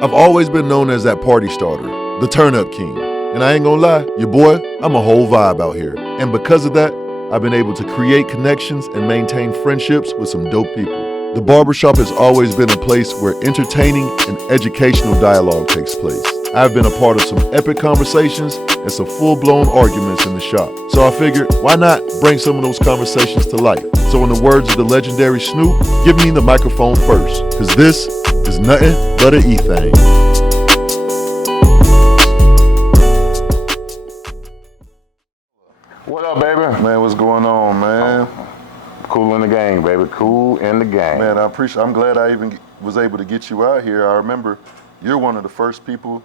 I've always been known as that party starter, the turn-up king. And I ain't gonna lie, your boy, I'm a whole vibe out here. And because of that, I've been able to create connections and maintain friendships with some dope people. The barbershop has always been a place where entertaining and educational dialogue takes place. I've been a part of some epic conversations and some full-blown arguments in the shop. So I figured, why not bring some of those conversations to life? So in the words of the legendary Snoop, give me the microphone first, because this is nothing but a thang. What up, baby? Man, what's going on, man? Cool in the game, baby. Cool in the game. Man, I'm glad I even was able to get you out here. I remember you're one of the first people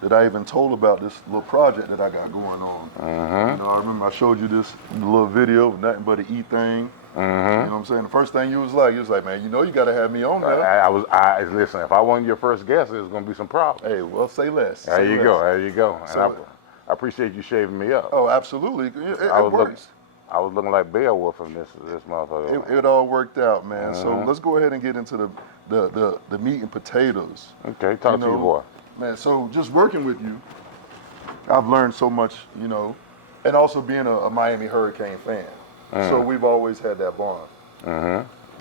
that I even told about this little project that I got going on. You know, I remember I showed you this little video of nothing but a thing. You know what I'm saying? The first thing you was like, man, you know you got to have me on there. Listen, if I wasn't your first guest, there's going to be some problems. Hey, well, say less. There you go. So, And I appreciate you shaving me up. Oh, absolutely. It works. I was looking like Beowulf from this motherfucker. It all worked out, man. So let's go ahead and get into the meat and potatoes. Okay, talk to you, boy. Man, so just working with you, I've learned so much, you know, and also being a Miami Hurricane fan. So we've always had that bond.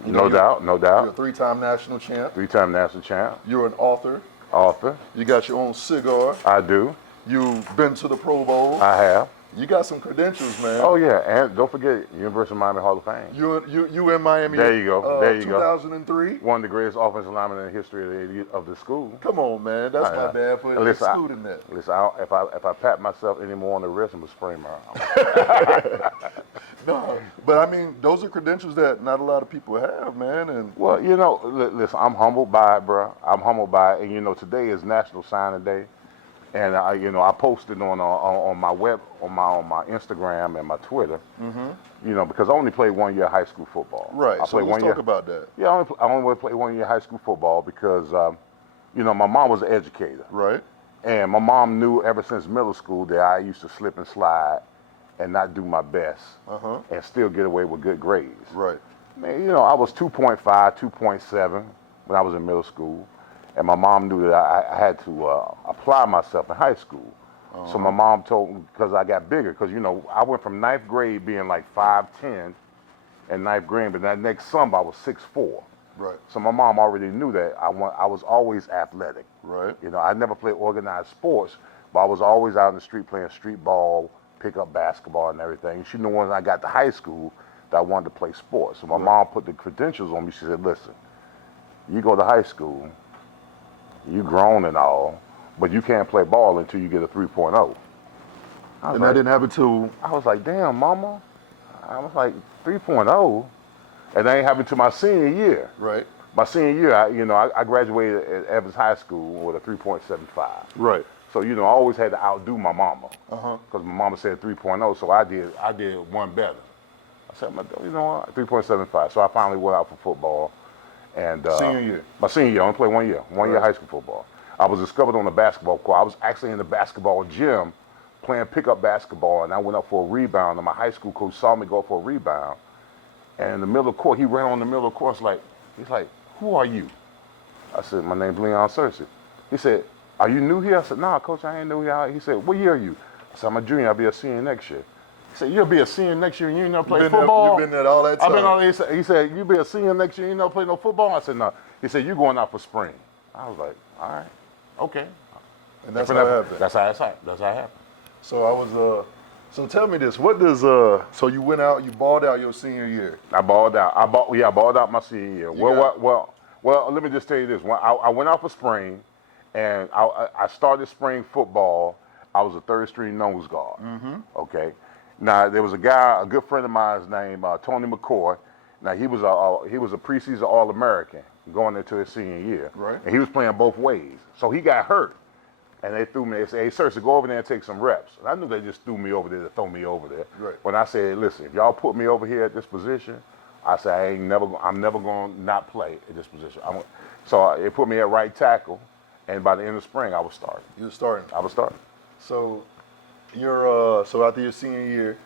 No doubt. You're a three-time national champ. Three-time national champ. You're an author. Author. You got your own cigar. I do. You've been to the Pro Bowl. I have. You got some credentials, man. Oh yeah, and don't forget University of Miami Hall of Fame. You in Miami. There you go. There you 2003. One of the greatest offensive linemen in the history of the school. Come on, man. That's my bad for excluding that. Listen, if I pat myself anymore on the wrist, I'm gonna sprain my arm. No, but I mean, those are credentials that not a lot of people have, man. And well, you know, listen, I'm humbled by it, bro. I'm humbled by it, and you know, today is National Signing Day. And I posted on my my Instagram and my Twitter, you know, because I only played 1 year high school football. Right. So let's talk about that. Yeah, I only played 1 year high school football because, you know, my mom was an educator. Right. And my mom knew ever since middle school that I used to slip and slide and not do my best and still get away with good grades. Right. Man, you know, I was 2.5, 2.7 when I was in middle school. And my mom knew that I had to apply myself in high school. So my mom told me, because I got bigger, because, you know, I went from ninth grade being like 5'10" in ninth grade, but that next summer I was 6'4". Right. So my mom already knew that I was always athletic. Right. You know, I never played organized sports, but I was always out in the street playing street ball, pickup basketball and everything. She knew when I got to high school that I wanted to play sports. So my mom put the credentials on me. She said, listen, you go to high school, you grown and all, but you can't play ball until you get a 3.0. And that didn't happen till... I was like, damn, mama. I was like, 3.0? And that ain't happened to my senior year. Right. My senior year, I graduated at Evans High School with a 3.75. Right. So, you know, I always had to outdo my mama. Because my mama said 3.0, so I did one better. I said, you know what, 3.75. So I finally went out for football. And senior year? My senior year, I only played 1 year, one year high school football. I was discovered on the basketball court. I was actually in the basketball gym playing pickup basketball, and I went up for a rebound, and my high school coach saw me go for a rebound. And in the middle of the court, he ran on the middle of the court, he's like, who are you? I said, my name's Leon Searcy. He said, are you new here? I said, nah, coach, I ain't new here. He said, what year are you? I said, I'm a junior, I'll be a senior next year. He said, you'll be a senior next year and you ain't never played football? You've been there all that time. I've been all there. He said, you'll be a senior next year and you never play no football? I said, no. He said, you're going out for spring. I was like, all right, okay. And that's how it happened. That's how it happened. So so tell me this, what does, so you went out, you balled out your senior year? I balled out. I balled out my senior year. Well, let me just tell you this. When I went out for spring and I started spring football, I was a third string nose guard, okay? Now, there was a guy, a good friend of mine named Tony McCoy. Now, he was a preseason All-American going into his senior year. Right. And he was playing both ways. So he got hurt. And they threw me, they said, hey, Searcy, go over there and take some reps. And I knew they just threw me over there to throw me over there. Right. When I said, listen, if y'all put me over here at this position, I said, I'm never going to not play at this position. So they put me at right tackle. And by the end of spring, I was starting. You were starting? I was starting. So so after your senior year,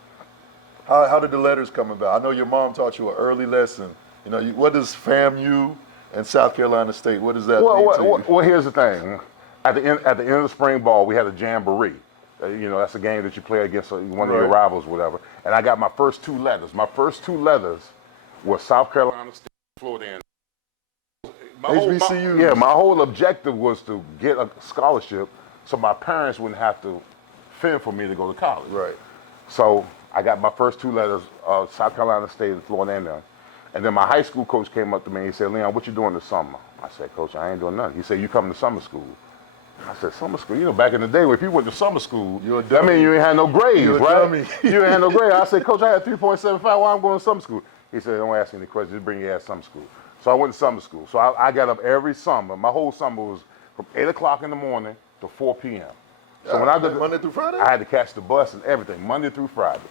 how did the letters come about? I know your mom taught you an early lesson. You know, what does FAMU And South Carolina State, what does that mean to you? Well, here's the thing. At the end of the spring ball, we had a jamboree. That's a game that you play against one of your rivals, whatever. And I got my first 2 letters. My first 2 letters were South Carolina State, Florida. HBCU. My whole objective was to get a scholarship so my parents wouldn't have to fend for me to go to college. Right. So I got my first 2 letters, South Carolina State and Florida. And then my high school coach came up to me and he said, Leon, what you doing this summer? I said, Coach, I ain't doing nothing. He said, you coming to summer school? I said, summer school? Back in the day, if you went to summer school, that mean you ain't had no grades, right? You ain't had no grades. I said, Coach, I had 3.75. Why I'm going to summer school? He said, don't ask any questions. Just bring your ass to summer school. So I went to summer school. So I got up every summer. My whole summer was from 8 o'clock in the morning to 4 p.m. So when I did Monday through Friday? I had to catch the bus and everything, Monday through Friday.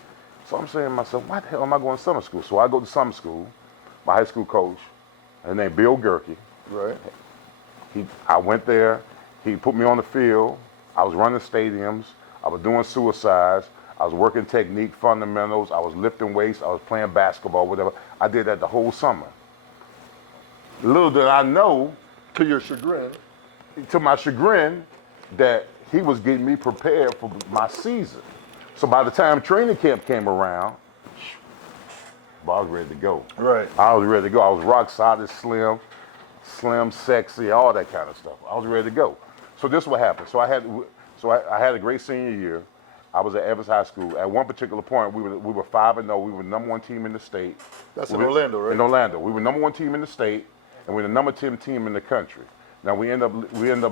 So I'm saying to myself, why the hell am I going to summer school? So I go to summer school. My high school coach, his name Bill Gerke. Right. I went there. He put me on the field. I was running stadiums. I was doing suicides. I was working technique, fundamentals. I was lifting weights. I was playing basketball, whatever. I did that the whole summer. Little did I know, To your chagrin. to my chagrin, that he was getting me prepared for my season. So by the time training camp came around, I was ready to go. Right. I was ready to go. I was rock solid, slim, sexy, all that kind of stuff. I was ready to go. So this is what happened. So I had a great senior year. I was at Evans High School. At one particular point, we were 5-0. We were the number 1 team in the state. That's in Orlando, right? In Orlando, we were number 1 team in the state, and we were the number 10 team in the country. Now we end up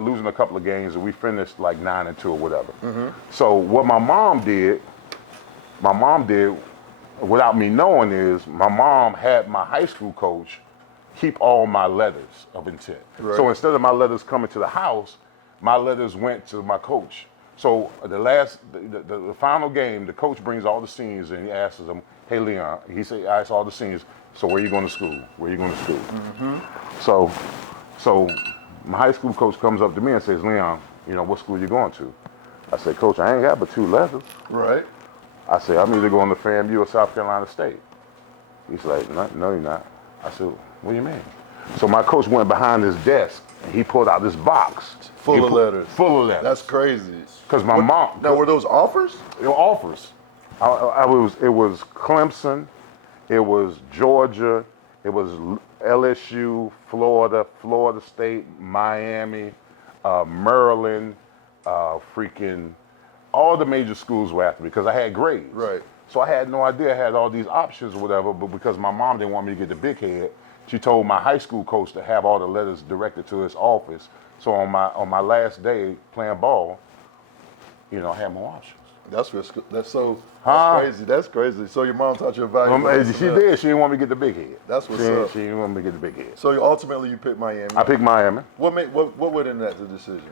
losing a couple of games, and we finished like 9-2 or whatever. Mm-hmm. So what my mom did, without me knowing, is my mom had my high school coach keep all my letters of intent. Right. So instead of my letters coming to the house, my letters went to my coach. So the final game, the coach brings all the seniors and he asks them, hey Leon, I asked all the seniors, so where are you going to school? Where are you going to school? Mm-hmm. So my high school coach comes up to me and says, Leon, what school you going to? I said, Coach, I ain't got but 2 letters. Right. I said, I'm either going to FAMU or South Carolina State. He's like, no, you're not. I said, what do you mean? So my coach went behind his desk and he pulled out this box. Full of letters. Full of letters. That's crazy. Because my mom. Now, were those offers? They were offers. It was Clemson, it was Georgia, it was LSU, Florida, Florida State, Miami, Maryland, freaking all the major schools were after me because I had grades. Right. So I had no idea I had all these options or whatever, but because my mom didn't want me to get the big head, she told my high school coach to have all the letters directed to his office. So on my last day playing ball, I had more options. That's crazy. That's crazy. So your mom taught you a valuable She did. She didn't want me to get the big head. That's what's up. She didn't want me to get the big head. So ultimately you picked Miami. I picked Miami. What went into that decision?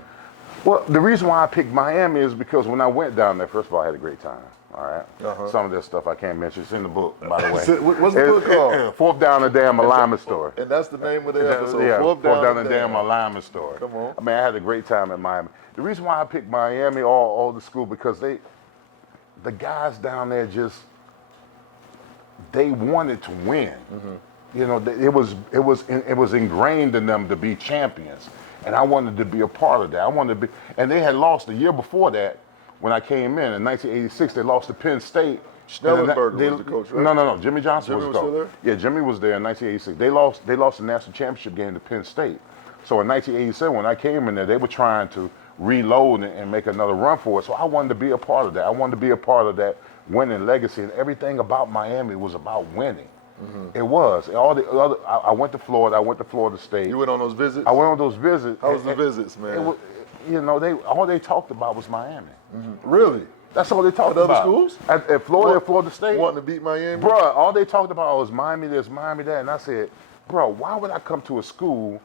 Well, the reason why I picked Miami is because when I went down there, first of all, I had a great time. All right. Uh-huh. Some of this stuff I can't mention. It's in the book, by the way. What's the book called? 4th Down the Damn Alignment Story. And that's the name of the episode. Yeah, 4th Down the Damn Alignment Story. Come on. I had a great time at Miami. The reason why I picked Miami all the school because the guys down there they wanted to win. Mm-hmm. It was ingrained in them to be champions, and I wanted to be a part of that. And they had lost the year before that. When I came in 1986, they lost to Penn State. Schnellenberger was the coach, right? No. Jimmy Johnson was the coach. Still there? Yeah, Jimmy was there in 1986. They lost the national championship game to Penn State. So in 1987, when I came in there, they were trying to reload and make another run for it. So I wanted to be a part of that. I wanted to be a part of that winning legacy. And everything about Miami was about winning. Mm-hmm. It was. I went to Florida. I went to Florida State. You went on those visits? I went on those visits. How was the visits, man? All they talked about was Miami. Mm-hmm. Really? That's all they talked about. At other schools? At Florida, Florida State. Wanting to beat Miami? Bruh, all they talked about was Miami this, Miami that. And I said, bro, why would I come to a school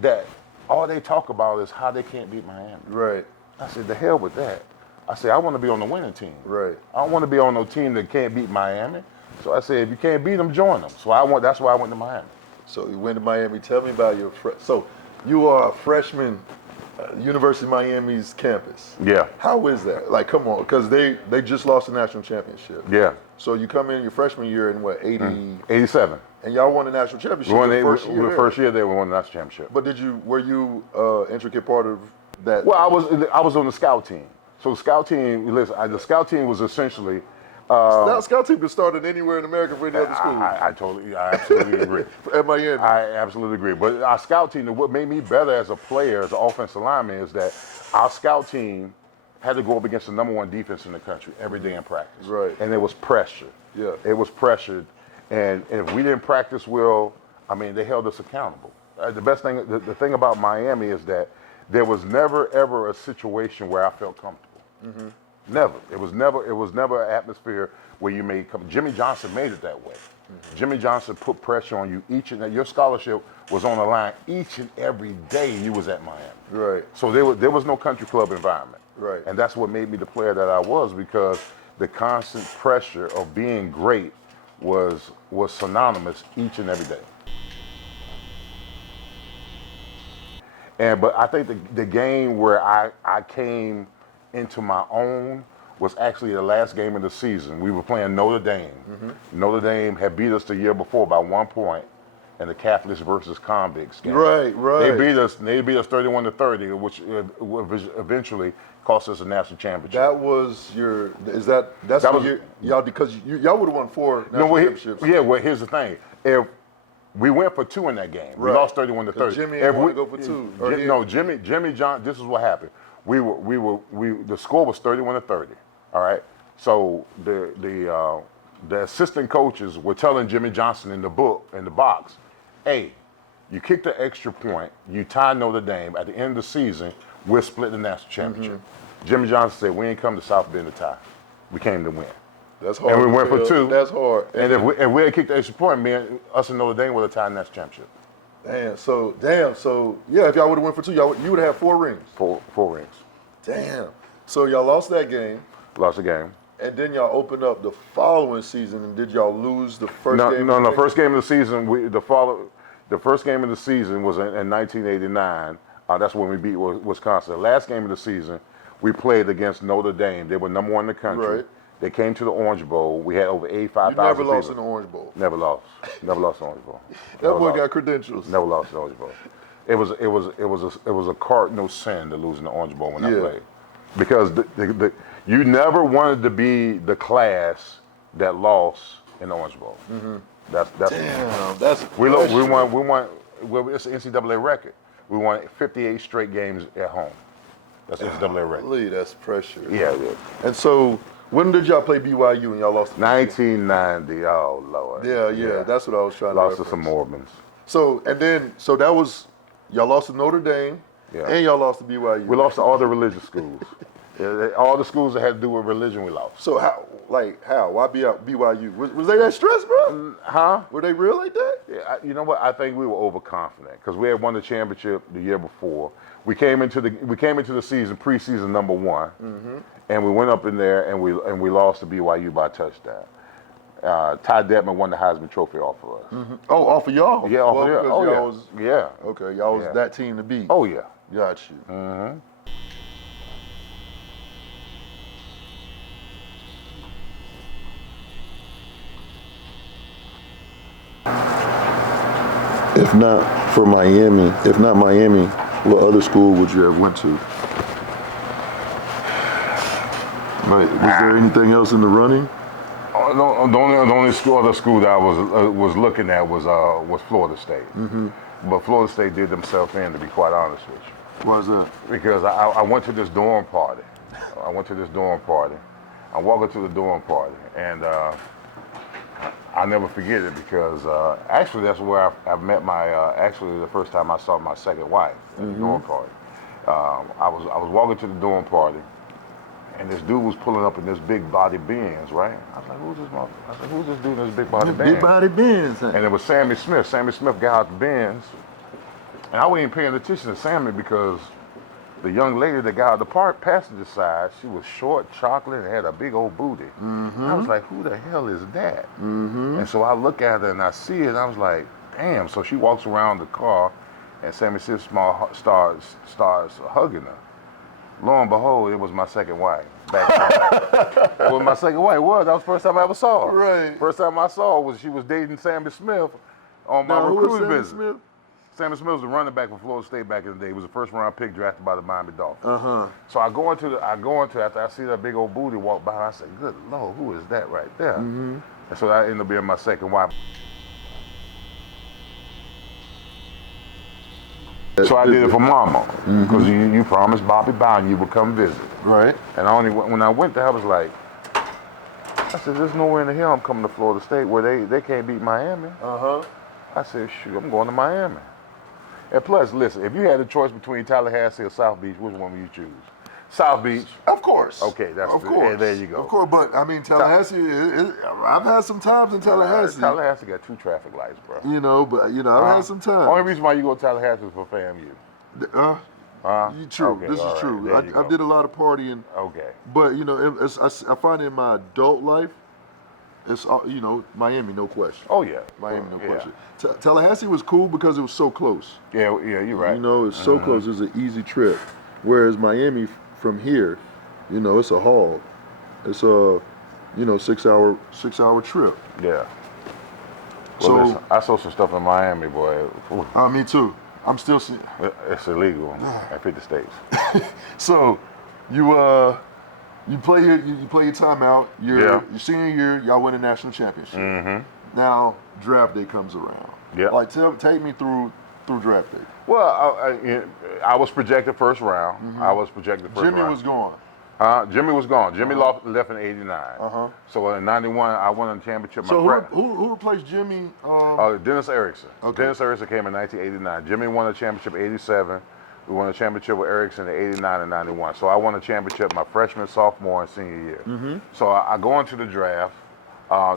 that all they talk about is how they can't beat Miami? Right. I said, the hell with that. I said, I want to be on the winning team. Right. I don't want to be on no team that can't beat Miami. So I said, if you can't beat them, join them. So that's why I went to Miami. So you went to Miami. Tell me about so you are a freshman University of Miami's campus. Yeah. How is that? Like, come on, because they just lost the national championship. Yeah. So you come in your freshman year in what, 87. And y'all won the national championship The first year they won the national championship. But were you intricate part of that? Well, I was on the scout team. So the scout team, listen, the scout team was essentially. Scout team could start anywhere in America for any other school. I absolutely agree. At Miami. I absolutely agree. But our scout team, what made me better as a player, as an offensive lineman, is that our scout team had to go up against the #1 defense in the country every day in practice. Right. And it was pressure. Yeah. It was pressured. And if we didn't practice well, I mean, they held us accountable. The best thing, the thing about Miami is that there was never ever a situation where I felt comfortable. Mm-hmm. Never. It was never an atmosphere where you made come. Jimmy Johnson made it that way. Mm-hmm. Jimmy Johnson put pressure on you your scholarship was on the line each and every day you was at Miami. Right. So there was no country club environment. Right. And that's what made me the player that I was, because the constant pressure of being great was synonymous each and every day. But I think the game where I came into my own was actually the last game of the season. We were playing Notre Dame. Mm-hmm. Notre Dame had beat us the year before by 1 point in the Catholics versus Convicts game. Right. They beat us 31-30, which eventually cost us a national championship. That was y'all, because y'all would have won 4 national championships. Yeah, well, here's the thing. If we went for 2 in that game, we lost 31-30. Jimmy didn't want to go for 2. Jimmy John. This is what happened. The score was 31-30. All right. So the assistant coaches were telling Jimmy Johnson in the box, hey, you kick the extra point, you tie Notre Dame. At the end of the season, we'll split the national championship. Mm-hmm. Jimmy Johnson said, we ain't come to South Bend to tie. We came to win. That's hard. And we went for 2. That's hard. And if we had kicked the extra point, us and Notre Dame would have tied the national championship. So yeah, if y'all would have went for 2, you would have had 4 rings. 4 rings. Damn. So y'all lost that game. Lost the game. And then y'all opened up the following season, and did y'all lose the first game? No. First game of the season, the first game of the season was in 1989. That's when we beat Wisconsin. The last game of the season, we played against Notre Dame. They were #1 in the country. Right. They came to the Orange Bowl. We had over 85,000 people. You never lost in the Orange Bowl. Never lost in the Orange Bowl. That boy got credentials. Never lost in the Orange Bowl. It was a cardinal sin to lose in the Orange Bowl when I played, because you never wanted to be the class that lost in the Orange Bowl. Mm-hmm. That's we won. Well, it's an NCAA record. We won 58 straight games at home. That's NCAA record. Lee, that's pressure. Yeah. And so, when did y'all play BYU and y'all lost? 1990. Oh Lord. Yeah. That's what I was trying to lost to some Mormons. So that was y'all lost to Notre Dame, and y'all lost to BYU. We lost to all the religious schools. All the schools that had to do with religion, we lost. So how? Why BYU? Was they that stressed, bro? Huh? Were they real like that? Yeah, you know what? I think we were overconfident because we had won the championship the year before. We came into the season preseason #1, mm-hmm. and we went up in there and we lost to BYU by a touchdown. Ty Detman won the Heisman Trophy off of us. Mm-hmm. Oh, off of y'all? Yeah, off of y'all. Okay, y'all was that team to beat. Oh yeah. Got you. Mm-hmm. If not Miami, what other school would you have went to? Right. Was there anything else in the running? The only other school that I was looking at was Florida State. Mm-hmm. But Florida State did themselves in, to be quite honest with you. Why is that? Because I went to this dorm party. I'm walking to the dorm party, and I'll never forget it because actually that's where I met actually the first time I saw my second wife at the dorm party. I was walking to the dorm party, and this dude was pulling up in this big body Benz, right? I was like, who's this motherfucker? I said, who's this dude in this big body Benz? Big body Benz. And it was Sammy Smith. Sammy Smith got out the Benz, and I wasn't even paying attention to Sammy because the young lady that got out the passenger side, she was short, chocolate, and had a big old booty. Mm-hmm. I was like, who the hell is that? Mm-hmm. And so I look at her and I see it, and I was like, damn. So she walks around the car, and Sammy Smith starts hugging her. Lo and behold, it was my second wife. Back then. It was my second wife. That was the first time I ever saw her. Right. First time I saw her was she was dating Sammy Smith on my recruiting visit. Smith? Sammy Smith was the running back for Florida State back in the day. He was a first round pick drafted by the Miami Dolphins. So I go into after I see that big old booty walk by, I said, "Good Lord, who is that right there?" And so that ended up being my second wife. So I did it for Mama, because you promised Bobby Brown you would come visit. Right. And when I went there, I was like, I said, "There's nowhere in the hell I'm coming to Florida State where they can't beat Miami." I said, "Shoot, I'm going to Miami." And plus, listen, if you had a choice between Tallahassee or South Beach, which one would you choose? South Beach. Of course. Okay, of course. There you go. Of course, but I mean, Tallahassee, I've had some times in Tallahassee. Tallahassee got 2 traffic lights, bro. I've had some times. Only reason why you go to Tallahassee is for FAMU. True. Okay, this is right. true. I did a lot of partying. Okay. But, I find in my adult life, it's, Miami, no question. Oh, yeah. Miami, no question. Tallahassee was cool because it was so close. Yeah, you're right. It's so close. It was an easy trip. Whereas Miami, from here, it's a haul. It's a, 6-hour trip. Yeah. Well, So listen, I saw some stuff in Miami, boy. me too. I'm still seeing. It's illegal in 50 states. So, you play your time out. Your senior year, y'all win a national championship. Now draft day comes around. Yeah. Like, take me through draft day. Well, I was projected first round. I was projected first round. Jimmy was gone. Jimmy was gone. Jimmy left in '89. So in '91, I won a championship. So who replaced Jimmy? Dennis Erickson. Okay. Dennis Erickson came in 1989. Jimmy won a championship '87. We won a championship with Erickson in '89 and '91. So I won a championship my freshman, sophomore, and senior year. So I go into the draft.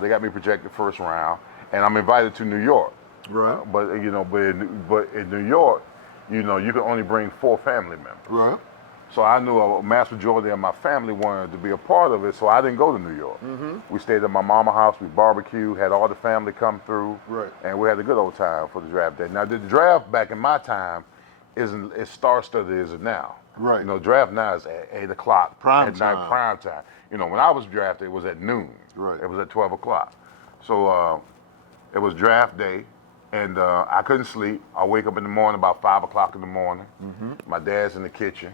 They got me projected first round, and I'm invited to New York. Right. But in New York, you can only bring 4 family members. Right. So I knew a mass majority of my family wanted to be a part of it, so I didn't go to New York. We stayed at my mama's house, we barbecued, had all the family come through, and we had a good old time for the draft day. Now, the draft back in my time isn't as star-studded as it now. Right. Draft now is at 8 o'clock. Prime time. Night, prime time. When I was drafted, it was at noon. Right. It was at 12 o'clock. So it was draft day, and I couldn't sleep. I wake up in the morning about 5 o'clock in the morning. My dad's in the kitchen.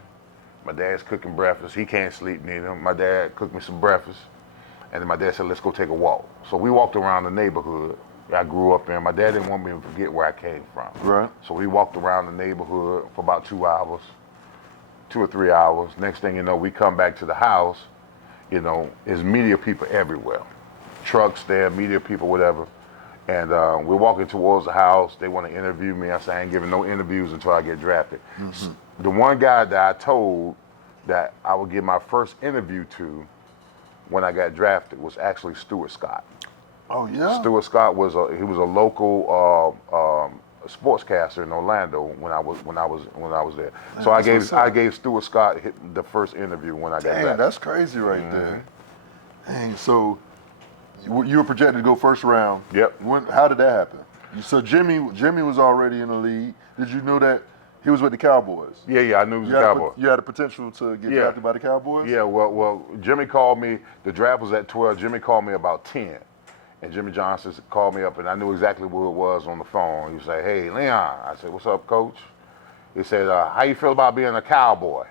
My dad's cooking breakfast. He can't sleep neither. My dad cooked me some breakfast. And then my dad said, "Let's go take a walk." So we walked around the neighborhood I grew up in. My dad didn't want me to forget where I came from. Right. So we walked around the neighborhood for about 2 hours, 2 or 3 hours. Next thing you know, we come back to the house. There's media people everywhere. Trucks there, media people, whatever. And we're walking towards the house. They want to interview me. I said, "I ain't giving no interviews until I get drafted." The one guy that I told that I would give my first interview to when I got drafted was actually Stuart Scott. Oh yeah. Stuart Scott was a local sportscaster in Orlando when I was there. Man, so I gave Stuart Scott the first interview when I got drafted. That's crazy right there. Dang. So you were projected to go first round. Yep. How did that happen? So Jimmy was already in the league. Did you know that he was with the Cowboys? Yeah, I knew he was a Cowboy. You had the potential to get drafted by the Cowboys? Yeah, well, Jimmy called me. The draft was at 12. Jimmy called me about 10. And Jimmy Johnson called me up, and I knew exactly what it was on the phone. He said, "Hey, Leon." I said, "What's up, Coach?" He said, "How you feel about being a Cowboy?"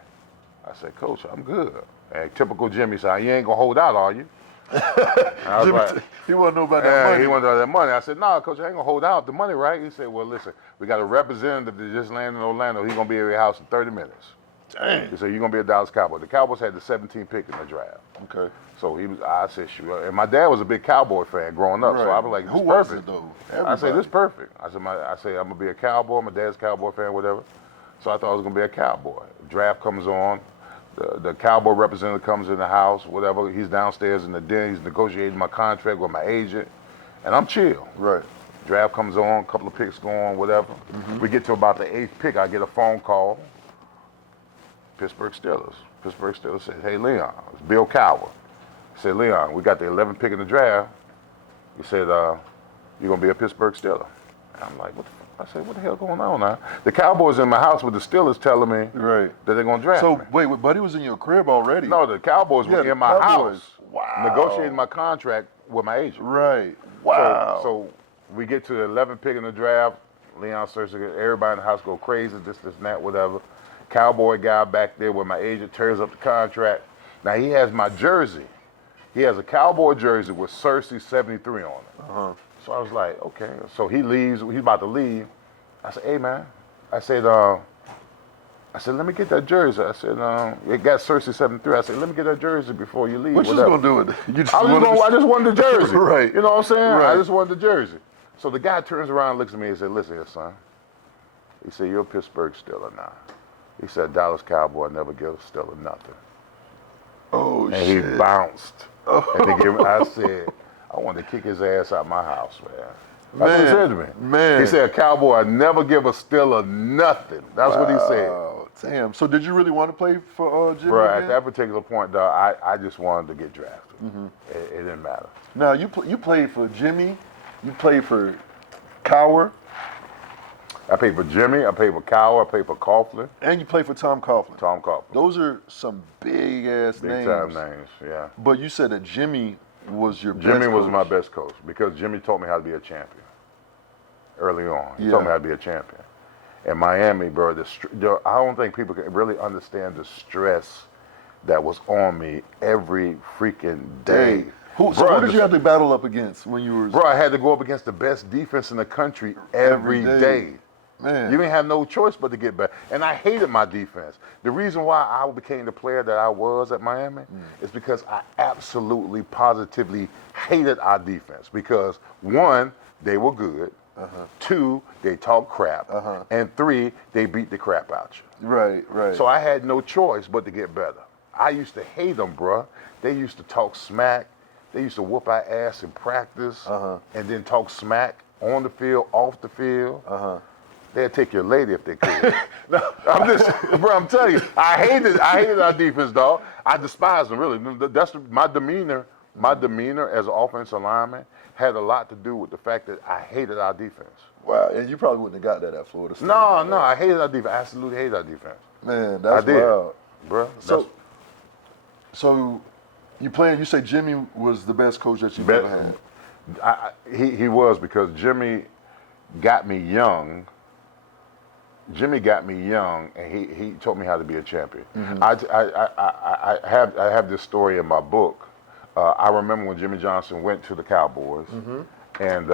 I said, "Coach, I'm good." And typical Jimmy said, "You ain't going to hold out, are you?" Jimmy, like, he wanted to know about that money. He wanted to know that money. I said, "No, Coach, I ain't going to hold out the money, right?" He said, "Well, listen, we got a representative that just landed in Orlando. He's going to be at your house in 30 minutes. Dang. He said, "You're going to be a Dallas Cowboy." The Cowboys had the 17th pick in the draft. Okay. So I said, "Shoot." And my dad was a big Cowboy fan growing up, so I was like, "This Who is was perfect." it, though? I said, "This is perfect." I said, "I'm going to be a Cowboy. My dad's a Cowboy fan, whatever." So I thought I was going to be a Cowboy. Draft comes on. The Cowboy representative comes in the house, whatever. He's downstairs in the den. He's negotiating my contract with my agent. And I'm chill. Right. Draft comes on, a couple of picks go on, whatever. We get to about the 8th pick. I get a phone call. Pittsburgh Steelers. Pittsburgh Steelers said, "Hey, Leon." It's Bill Cowher. He said, "Leon, we got the 11th pick in the draft." He said, "You're going to be a Pittsburgh Steeler." And I'm like, "What the fuck?" I said, what the hell going on now? The Cowboys in my house with the Steelers telling me that they're going to draft me. So, wait, Buddy was in your crib already? No, the Cowboys were in my house. Wow. Negotiating my contract with my agent. Right. Wow. So we get to the 11th pick in the draft. Leon Searcy, everybody in the house go crazy, this, and that, whatever. Cowboy guy back there with my agent tears up the contract. Now he has my jersey. He has a Cowboy jersey with Searcy 73 on it. So I was like, okay. So he leaves, he's about to leave. I said, hey man. I said, let me get that jersey. I said, it got Searcy 73. I said, let me get that jersey before you leave. What you gonna do with it? I just wanted the jersey. Right. You know what I'm saying? Right. I just wanted the jersey. So the guy turns around and looks at me and said, listen here, son. He said, you're a Pittsburgh Steeler now. He said, Dallas Cowboy never give a Steeler nothing. Oh, and shit. And he bounced. And I said, I wanted to kick his ass out my house, man. That's what he said to me. Man. He said, a Cowboy never give a Steeler nothing. That's what he said. Damn. So did you really want to play for Jimmy? Bro, at that particular point, dog, I just wanted to get drafted. It didn't matter. Now, you played for Jimmy. You played for Cowher. I played for Jimmy. I played for Cowher. I played for Coughlin. And you played for Tom Coughlin. Tom Coughlin. Those are some big-ass names. Big-time names, yeah. But you said that Jimmy was your best Jimmy was coach. my best coach because Jimmy taught me how to be a champion early on. He taught me how to be a champion. In Miami, bro, I don't think people can really understand the stress that was on me every freaking day. Who did you have to battle up against when you were? Bro, I had to go up against the best defense in the country every day. Man. You didn't have no choice but to get better. And I hated my defense. The reason why I became the player that I was at Miami is because I absolutely, positively hated our defense. Because one, they were good. Two, they talk crap. And three, they beat the crap out you. Right. So I had no choice but to get better. I used to hate them, bruh. They used to talk smack. They used to whoop our ass in practice and then talk smack on the field, off the field. They'd take your lady if they could. I'm telling you, I hated our defense, dog. I despised them, really. That's my demeanor. My demeanor as an offensive lineman had a lot to do with the fact that I hated our defense. Wow, and you probably wouldn't have got that at Florida State. No, I hated our defense. I absolutely hated our defense. Man, that's wild. Bro. So you say Jimmy was the best coach that you've ever had? He was, because Jimmy got me young. And he taught me how to be a champion. I have this story in my book. I remember when Jimmy Johnson went to the Cowboys, and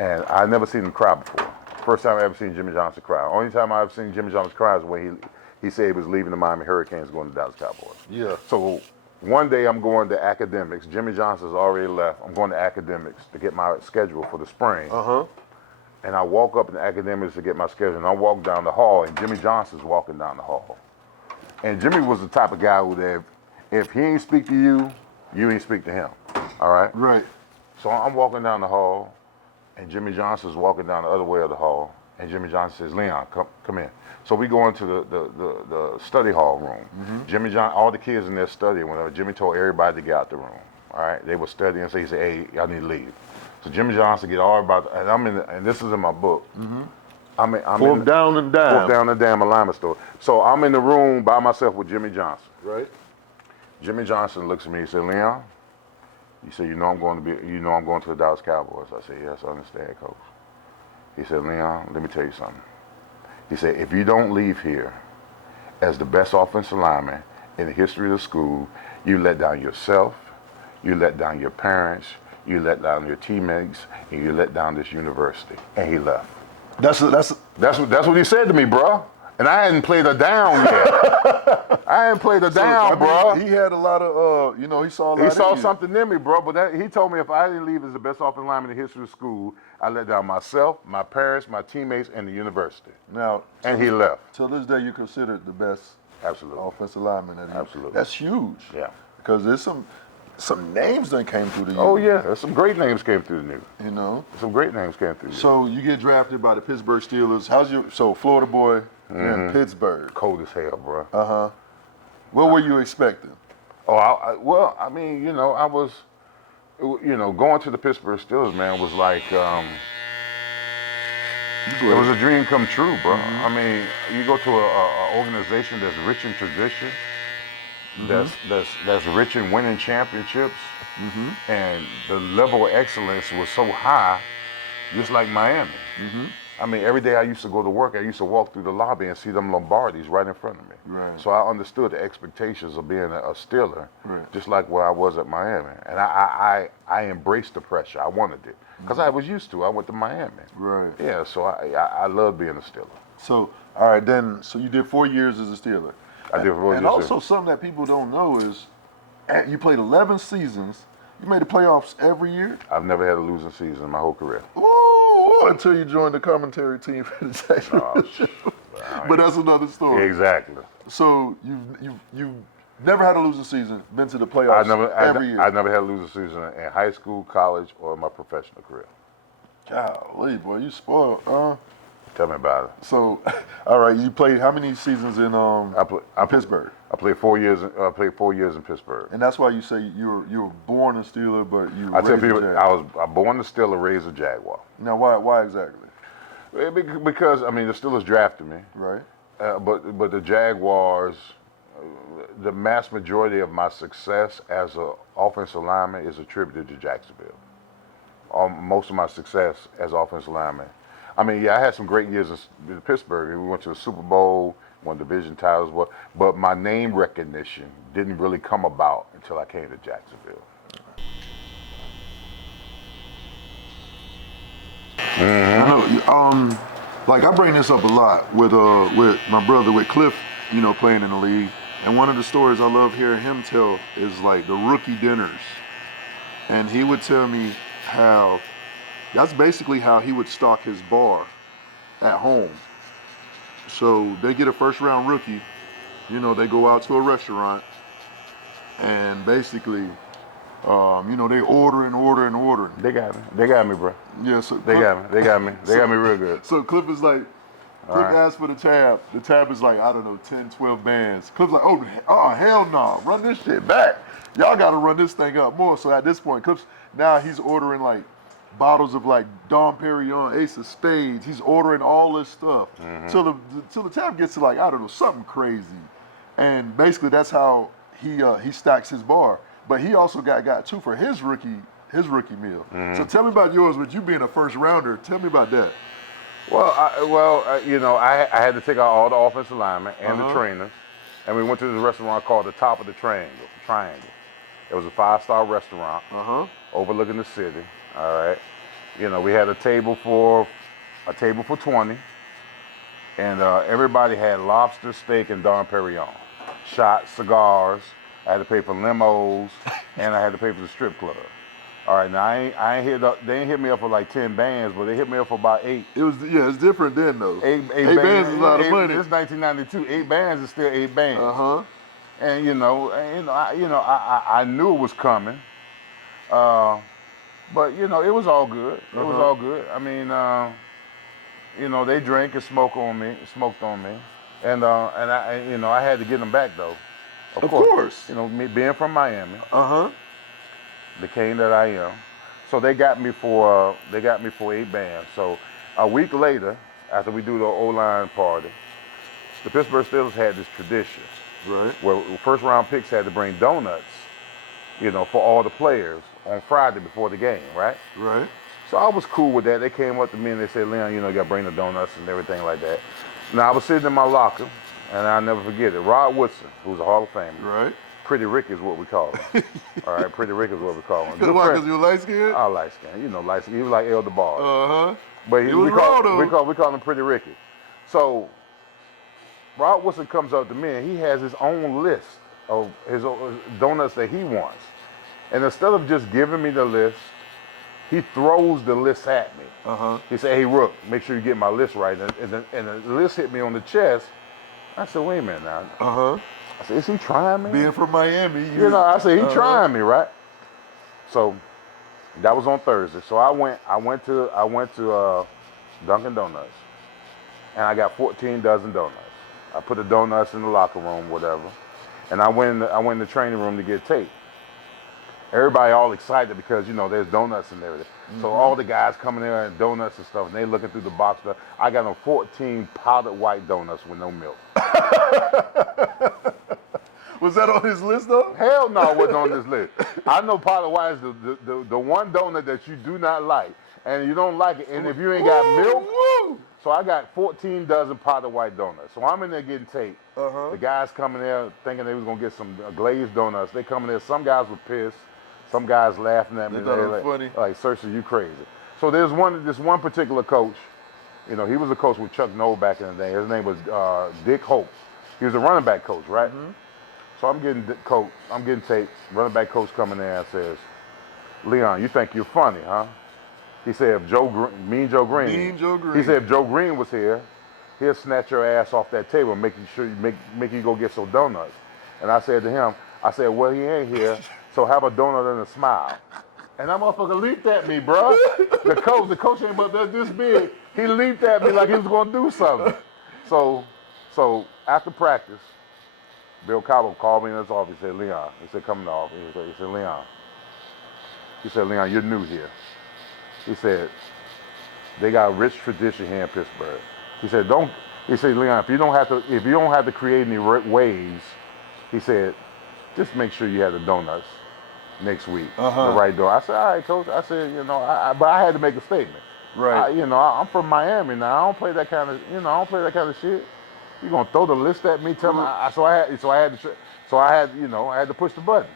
I never seen him cry before. First time I ever seen Jimmy Johnson cry. Only time I ever seen Jimmy Johnson cry is when he said he was leaving the Miami Hurricanes, going to Dallas Cowboys. Yeah. So one day I'm going to academics. Jimmy Johnson's already left. I'm going to academics to get my schedule for the spring. And I walk up in the academics to get my schedule, and I walk down the hall, and Jimmy Johnson's walking down the hall. And Jimmy was the type of guy who, if he ain't speak to you, you ain't speak to him. All right? Right. So I'm walking down the hall, and Jimmy Johnson's walking down the other way of the hall, and Jimmy Johnson says, Leon, come in. So we go into the study hall room. All the kids in there studying. Whenever Jimmy told everybody to get out the room. All right? They were studying, so he said, hey, y'all need to leave. So Jimmy Johnson get all about, and this is in my book. Fourth down and dime alignment story. So I'm in the room by myself with Jimmy Johnson. Right. Jimmy Johnson looks at me and said, Leon, he said, I'm going to the Dallas Cowboys. I said, yes, I understand, coach. He said, Leon, let me tell you something. He said, if you don't leave here as the best offensive lineman in the history of the school, you let down yourself, you let down your parents, you let down your teammates, and you let down this university. And he left. That's what he said to me, bro. And I hadn't played her down yet. Bro. He had a lot of, he saw a lot. He saw something in me, bro. But he told me if I didn't leave as the best offensive lineman in the history of school, I let down myself, my parents, my teammates, and the university. Now, and he left. Till this day, you consider the best offensive lineman. Absolutely. That's huge. Yeah. Because there's some names that came through the U. Oh yeah, there's some great names came through the U. You know, some great names came through. So you get drafted by the Pittsburgh Steelers. So Florida boy in Pittsburgh. Cold as hell, bro. What were you expecting? Oh, I was, going to the Pittsburgh Steelers, man, was like, It was a dream come true, bro. I mean, you go to a organization that's rich in tradition, that's rich in winning championships, and the level of excellence was so high, just like Miami. I mean, every day I used to go to work, I used to walk through the lobby and see them Lombardis right in front of me. Right. So I understood the expectations of being a Steeler, just like where I was at Miami. And I embraced the pressure. I wanted it because I was used to it. I went to Miami. Right. Yeah, so I love being a Steeler. So, all right, then, so you did 4 years as a Steeler. I did 4 years. And also something that people don't know is you played 11 seasons. You made the playoffs every year? I've never had a losing season in my whole career. Ooh, until you joined the commentary team for the Jacksonville show. But that's another story. Exactly. So you've never had a losing season, been to the playoffs every year. I never had a losing season in high school, college, or my professional career. Golly, boy, you spoiled, Tell me about it. So, all right, you played how many seasons in Pittsburgh? I played 4 years. I played 4 years in Pittsburgh. And that's why you say you were born a Steeler, but you I tell raised a people, Jaguar. I born a Steeler, raised a Jaguar. Now, why exactly? Because I mean, the Steelers drafted me, Right. but the Jaguars, the mass majority of my success as an offensive lineman is attributed to Jacksonville. Most of my success as offensive lineman. I mean, yeah, I had some great years in Pittsburgh. We went to the Super Bowl, won division titles, but my name recognition didn't really come about until I came to Jacksonville. I know, like I bring this up a lot with my brother, with Cliff, playing in the league. And one of the stories I love hearing him tell is like the rookie dinners. And he would tell me how that's basically how he would stock his bar at home. So they get a first round rookie, they go out to a restaurant and basically, they ordering. They got me, bro. Yeah, so They got me real good. So Cliff is like, Cliff asked for the tab. The tab is like, I don't know, 10, 12 bands. Cliff's like, oh hell no, run this shit back. Y'all gotta run this thing up more. So at this point, Cliff's, now he's ordering like bottles of like Dom Perignon, Ace of Spades. He's ordering all this stuff till the tab gets to like, I don't know, something crazy. And basically that's how he stacks his bar. But he also got two for his rookie meal. So tell me about yours, with you being a first rounder. Tell me about that. Well, I had to take out all the offensive linemen and the trainers, and we went to this restaurant called the Top of the Triangle. It was a 5-star restaurant overlooking the city. All right, we had a table for 20, and everybody had lobster, steak, and Dom Perignon, shots, cigars. I had to pay for limos, and I had to pay for the strip club. All right, now I ain't they ain't hit me up for like 10 bands, but they hit me up for about 8. It's different then though. Eight bands is a lot of money. It's 1992. 8 bands is still 8 bands. And I knew it was coming, but it was all good. It was all good. I mean, they drank and smoked on me, and I had to get them back though. Of course. Me being from Miami. The king that I am. So they got me for 8 bands. So a week later, after we do the O-line party, the Pittsburgh Steelers had this tradition, where first round picks had to bring donuts, for all the players on Friday before the game, right? Right. So I was cool with that. They came up to me and they said, Leon, you got to bring the donuts and everything like that. Now I was sitting in my locker, and I'll never forget it. Rod Woodson, who's a Hall of Famer. Right. Pretty Rick is what we call him. All right, Pretty Rick is what we call him. Because you were light skinned? Oh, light skinned. Light skinned. He was like Elder Bar. But He was raw, we call him Pretty Ricky. So Rod Woodson comes up to me and he has his own list of his donuts that he wants. And instead of just giving me the list, he throws the list at me. He said, hey, Rook, make sure you get my list right. And the list hit me on the chest. I said, wait a minute now. I said, is he trying me? Being from Miami. I said, he trying me, right? So that was on Thursday. So I went to Dunkin' Donuts, and I got 14 dozen donuts. I put the donuts in the locker room, whatever, and I went in the training room to get tape. everybody all excited because, you know, there's donuts and everything. So all the guys coming there and donuts and stuff, and they looking through the box. I got them 14 powdered white donuts with no milk. Was that on his list though? Hell no, it wasn't on this list. I know powdered white is the one donut that you do not like, and you don't like it, and if you ain't got milk, so I got 14 dozen powdered white donuts. So I'm in there getting taped. The guys coming there thinking they was gonna get some glazed donuts. They coming there, some guys were pissed, some guys laughing at me. They thought it was funny. Like, Searcy, you crazy. So there's this one particular coach, you know, he was a coach with Chuck Noll back in the day. His name was Dick Hope. He was a running back coach, right? So I'm getting taped. Running back coach coming there and says, Leon, you think you're funny, huh? He said, if Mean Joe Green. He said, if Joe Green was here, he'll snatch your ass off that table and make you go get some donuts. And I said to him, well, he ain't here, so have a donut and a smile. And that motherfucker leaped at me, bro. The coach ain't but this big. He leaped at me like he was gonna do something. So after practice, Bill Cabo called me in his office. He said, Leon. He said, come in the office. He said, Leon. He said, Leon, you're new here. He said, they got a rich tradition here in Pittsburgh. He said, Leon, if you don't have to create any waves, he said, just make sure you have the donuts next week. The right door. I said, all right, coach. I said, you know, but I had to make a statement. Right. You know, I'm from Miami now. I don't play that kind of shit. You gonna throw the list at me? Tell me. So I had to push the button.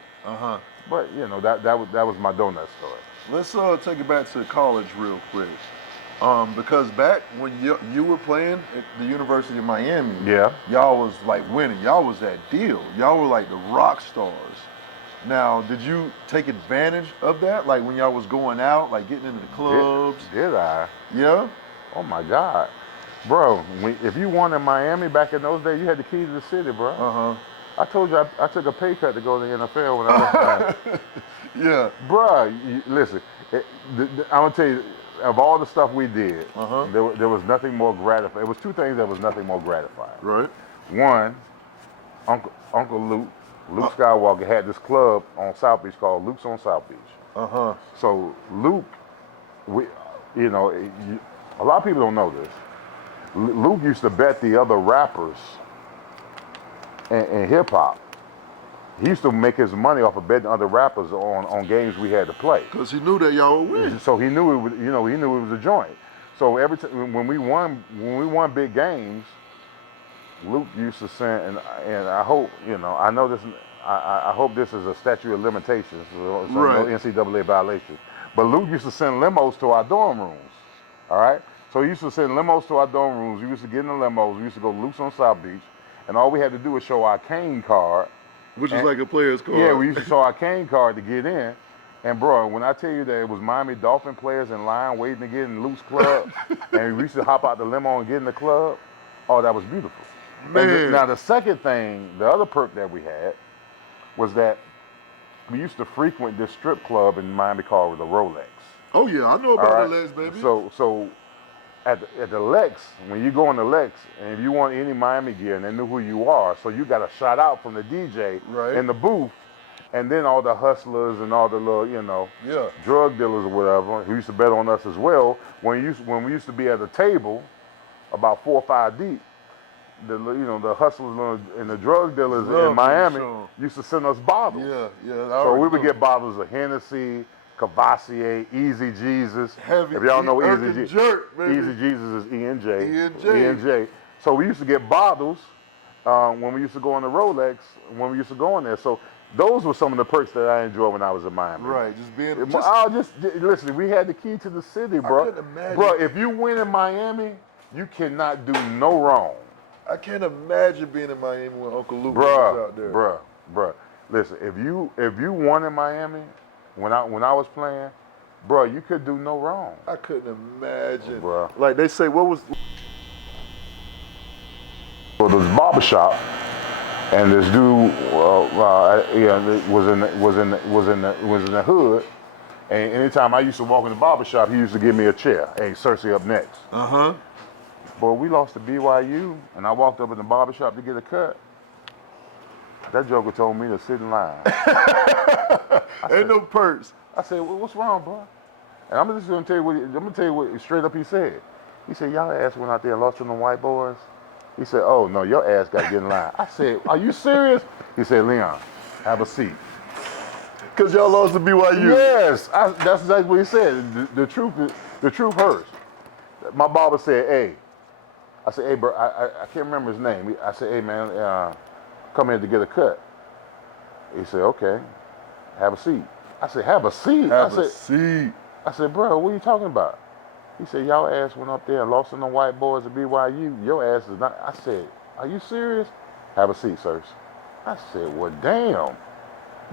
But you know, that was my donut story. Let's take it back to college real quick. Because back when you were playing at the University of Miami, y'all was like winning. Y'all was that deal. Y'all were like the rock stars. Now, did you take advantage of that? Like when y'all was going out, like getting into the clubs? Did I? Yeah? Oh my God. Bro, if you won in Miami back in those days, you had the key to the city, bro. I told you I took a pay cut to go to the NFL when I was Yeah. Bro, listen, I'm going to tell you, of all the stuff we did, there was nothing more gratifying. It was two things that was nothing more gratifying. Right. One, Uncle Luke Skywalker had this club on South Beach called Luke's on South Beach. So Luke, you know, a lot of people don't know this. Luke used to bet the other rappers in hip hop. He used to make his money off of betting other rappers on games we had to play. Cause he knew that y'all would win. So he knew it was a joint. So every time when we won big games, Luke used to send, and I hope, you know, I know this. I hope this is a statute of limitations, so no NCAA violation. But Luke used to send limos to our dorm rooms. All right. So he used to send limos to our dorm rooms. We used to get in the limos. We used to go to Luke's on South Beach, and all we had to do was show our cane card. Which is like a player's card. Yeah, we used to show our cane card to get in. And bro, when I tell you that it was Miami Dolphin players in line waiting to get in Luke's club, and we used to hop out the limo and get in the club, oh, that was beautiful. Man. Now the second thing, the other perk that we had was that we used to frequent this strip club in Miami called the Rolex. Oh yeah, I know about the Lex, baby. So at the Lex, when you go in the Lex, and if you want any Miami gear, and they knew who you are, so you got a shout out from the DJ in the booth, and then all the hustlers and all the little, you know, drug dealers or whatever, who used to bet on us as well. When we used to be at a table, about 4 or 5 deep, the hustlers and the drug dealers in Miami used to send us bottles. So we would get bottles of Hennessy, Cavassier, Easy Jesus. Heavy, if y'all know Easy Jesus, Easy Jesus is E&J. So we used to get bottles when we used to go on the Rolex, when we used to go on there. So those were some of the perks that I enjoyed when I was in Miami. Right, Listen, we had the key to the city, bro. I couldn't imagine. Bro, if you win in Miami, you cannot do no wrong. I can't imagine being in Miami when Uncle Luke was out there. Bruh. Listen, if you won in Miami, when I was playing, bro, you could do no wrong. I couldn't imagine. Bro. Like they say, what was? Well, there was a barbershop, and this dude, was in the hood. And anytime I used to walk in the barbershop, he used to give me a chair. Hey, Searcy up next. Boy, we lost to BYU, and I walked up in the barbershop to get a cut. That joker told me to sit in line. Ain't no perks. I said, well, what's wrong, bro? And I'm just gonna tell you what straight up he said. He said, y'all ass went out there and lost to them white boys. He said, oh no, your ass got to get in line. I said, are you serious? He said, Leon, have a seat. Cause y'all lost to BYU. Yes, that's exactly what he said. The truth hurts. My barber said, hey. I said, hey, bro, I can't remember his name. I said, hey, man, come here to get a cut. He said, okay, have a seat. I said, have a seat? Have a seat. I said, bro, what are you talking about? He said, y'all ass went up there and lost to the white boys at BYU. Your ass is not. I said, are you serious? Have a seat, sirs. I said, well, damn.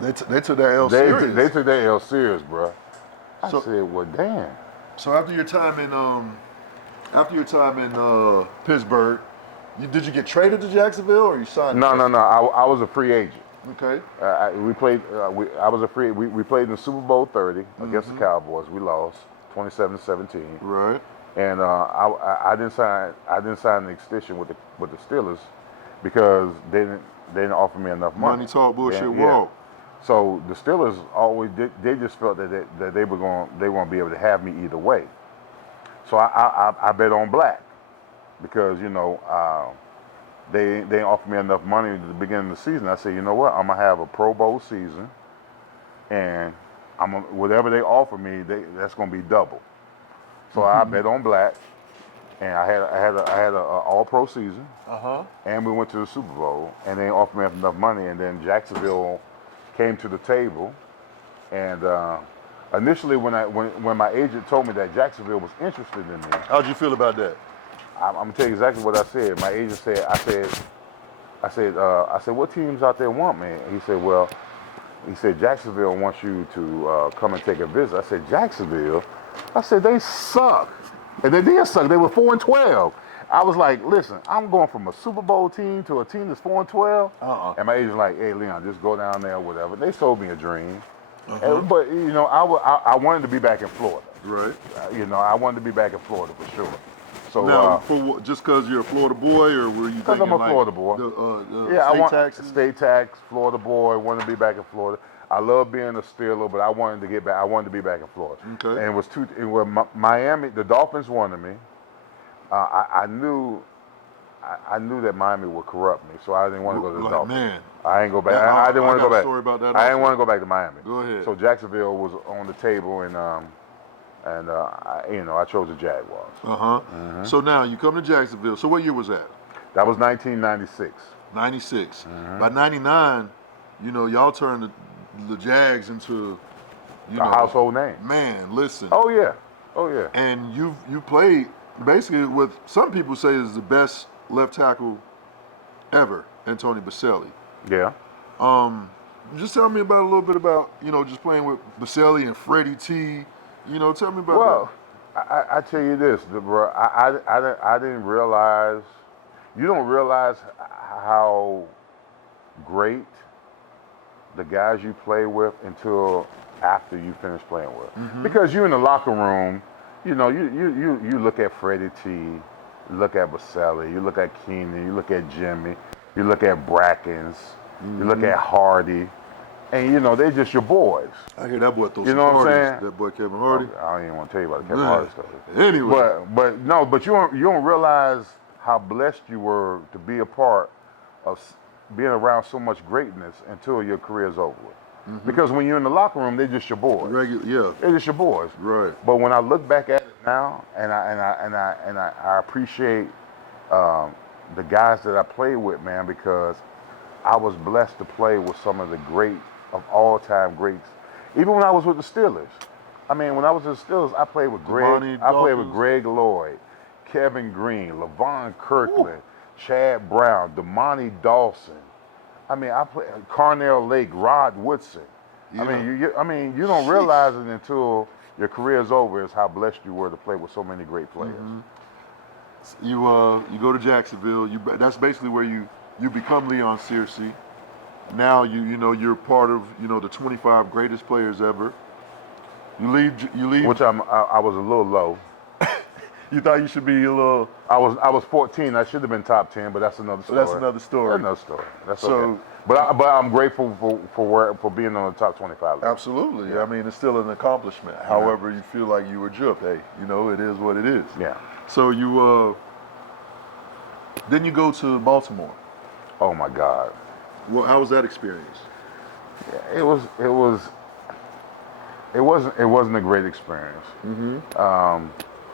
They took that L serious. They took that L serious, bro. I said, well, damn. So after your time in Pittsburgh, did you get traded to Jacksonville or you signed? No. I was a free agent. Okay. We played. I was a free. We played in the Super Bowl 30 against the Cowboys. We lost 27-17. Right. And I didn't sign an extension with the Steelers because they didn't offer me enough money. Money talk, bullshit walk. So the Steelers always they just felt that they won't be able to have me either way. So I bet on black because they didn't offer me enough money at the beginning of the season. I said, you know what, I'm gonna have a Pro Bowl season, and whatever they offer me, that's gonna be double. So I bet on black, and I had a All Pro season, and we went to the Super Bowl, and they offered me enough money, and then Jacksonville came to the table, and initially when my agent told me that Jacksonville was interested in me, how'd you feel about that? I'm gonna tell you exactly what I said. My agent said, I said, what teams out there want me? He said, Jacksonville wants you to come and take a visit. I said, Jacksonville? I said, they suck. And they did suck. They were 4-12. I was like, listen, I'm going from a Super Bowl team to a team that's 4-12. And my agent's like, hey, Leon, just go down there or whatever. They sold me a dream. But, I wanted to be back in Florida. Right. I wanted to be back in Florida for sure. So now, just because you're a Florida boy, or were you thinking because I'm a Florida boy? State tax, Florida boy, wanted to be back in Florida. I love being a Steeler, but I wanted to get back. I wanted to be back in Florida. Okay. And it was Miami. The Dolphins wanted me. I knew that Miami would corrupt me, so I didn't want to go to the Dolphins. Man, I ain't go back. I didn't want to go back. Story about that I didn't want to go back to Miami. Go ahead. So Jacksonville was on the table, and I chose the Jaguars. So now you come to Jacksonville. So what year was that? That was 1996. 96. By 99, y'all turned the Jags into a household name. Man, listen. Oh yeah. And you played basically with some people say is the best left tackle ever, Anthony Baselli. Yeah. Just tell me a little bit about just playing with Baselli and Freddie T. Tell me about that. Well, I tell you this, bro. I didn't realize. You don't realize how great the guys you play with until after you finish playing with. Because you're in the locker room, you look at Freddie T, you look at Baselli, you look at Keenan, you look at Jimmy, you look at Brackens, you look at Hardy, and they're just your boys. I hear that boy throw some parties. That boy Kevin Hardy. I don't even want to tell you about the Kevin Hardy stuff. Anyway. But you don't realize how blessed you were to be a part of being around so much greatness until your career's over with. Because when you're in the locker room, they're just your boys. They're just your boys. Right. But when I look back at it now, and I appreciate the guys that I played with, man, because I was blessed to play with some of the great of all-time greats. Even when I was with the Steelers. I mean, when I was with the Steelers, I played with Greg Lloyd, Kevin Green, Levon Kirkland, Chad Brown, Damani Dawson. I mean, I played Carnell Lake, Rod Woodson. Yeah. I mean, you don't realize it until your career's over is how blessed you were to play with so many great players. You go to Jacksonville. That's basically where you become Leon Searcy. Now you're part of the 25 greatest players ever. You leave. Which I was a little low. You thought you should be a little. I was 14. I should have been top 10, but that's another story. That's another story. That's another story. That's okay. But I'm grateful for being on the top 25 list. Absolutely. Yeah. I mean, it's still an accomplishment. However, you feel like you were jumped. Hey, you know, it is what it is. Yeah. So you then you go to Baltimore. Oh my God. Well, how was that experience? Yeah, it wasn't a great experience.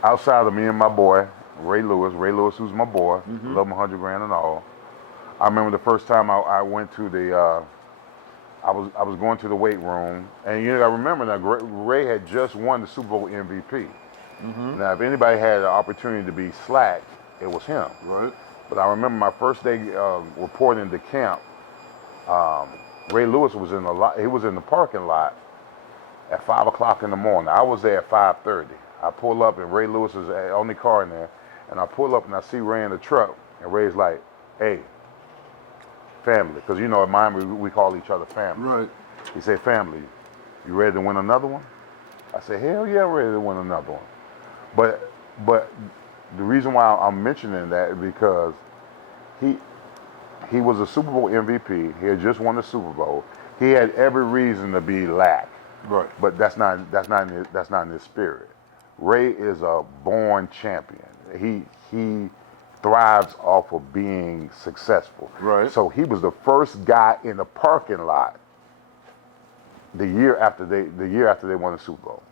Outside of me and my boy Ray Lewis, who's my boy, love him 100 grand and all. I remember the first time I went to the I was going to the weight room, and I remember that Ray had just won the Super Bowl MVP. Now, if anybody had an opportunity to be slack, it was him. Right. But I remember my first day reporting to camp. Ray Lewis was in the lot. He was in the parking lot at 5 o'clock in the morning. I was there at 5:30. I pull up, and Ray Lewis is the only car in there. And I pull up, and I see Ray in the truck, and Ray's like, "Hey, family," because in Miami we call each other family. Right. He said, "Family, you ready to win another one?" I said, "Hell yeah, I'm ready to win another one." But the reason why I'm mentioning that is because he was a Super Bowl MVP. He had just won the Super Bowl. He had every reason to be lack. Right. But that's not in his spirit. Ray is a born champion. He thrives off of being successful. Right. So he was the first guy in the parking lot the year after they won the Super Bowl,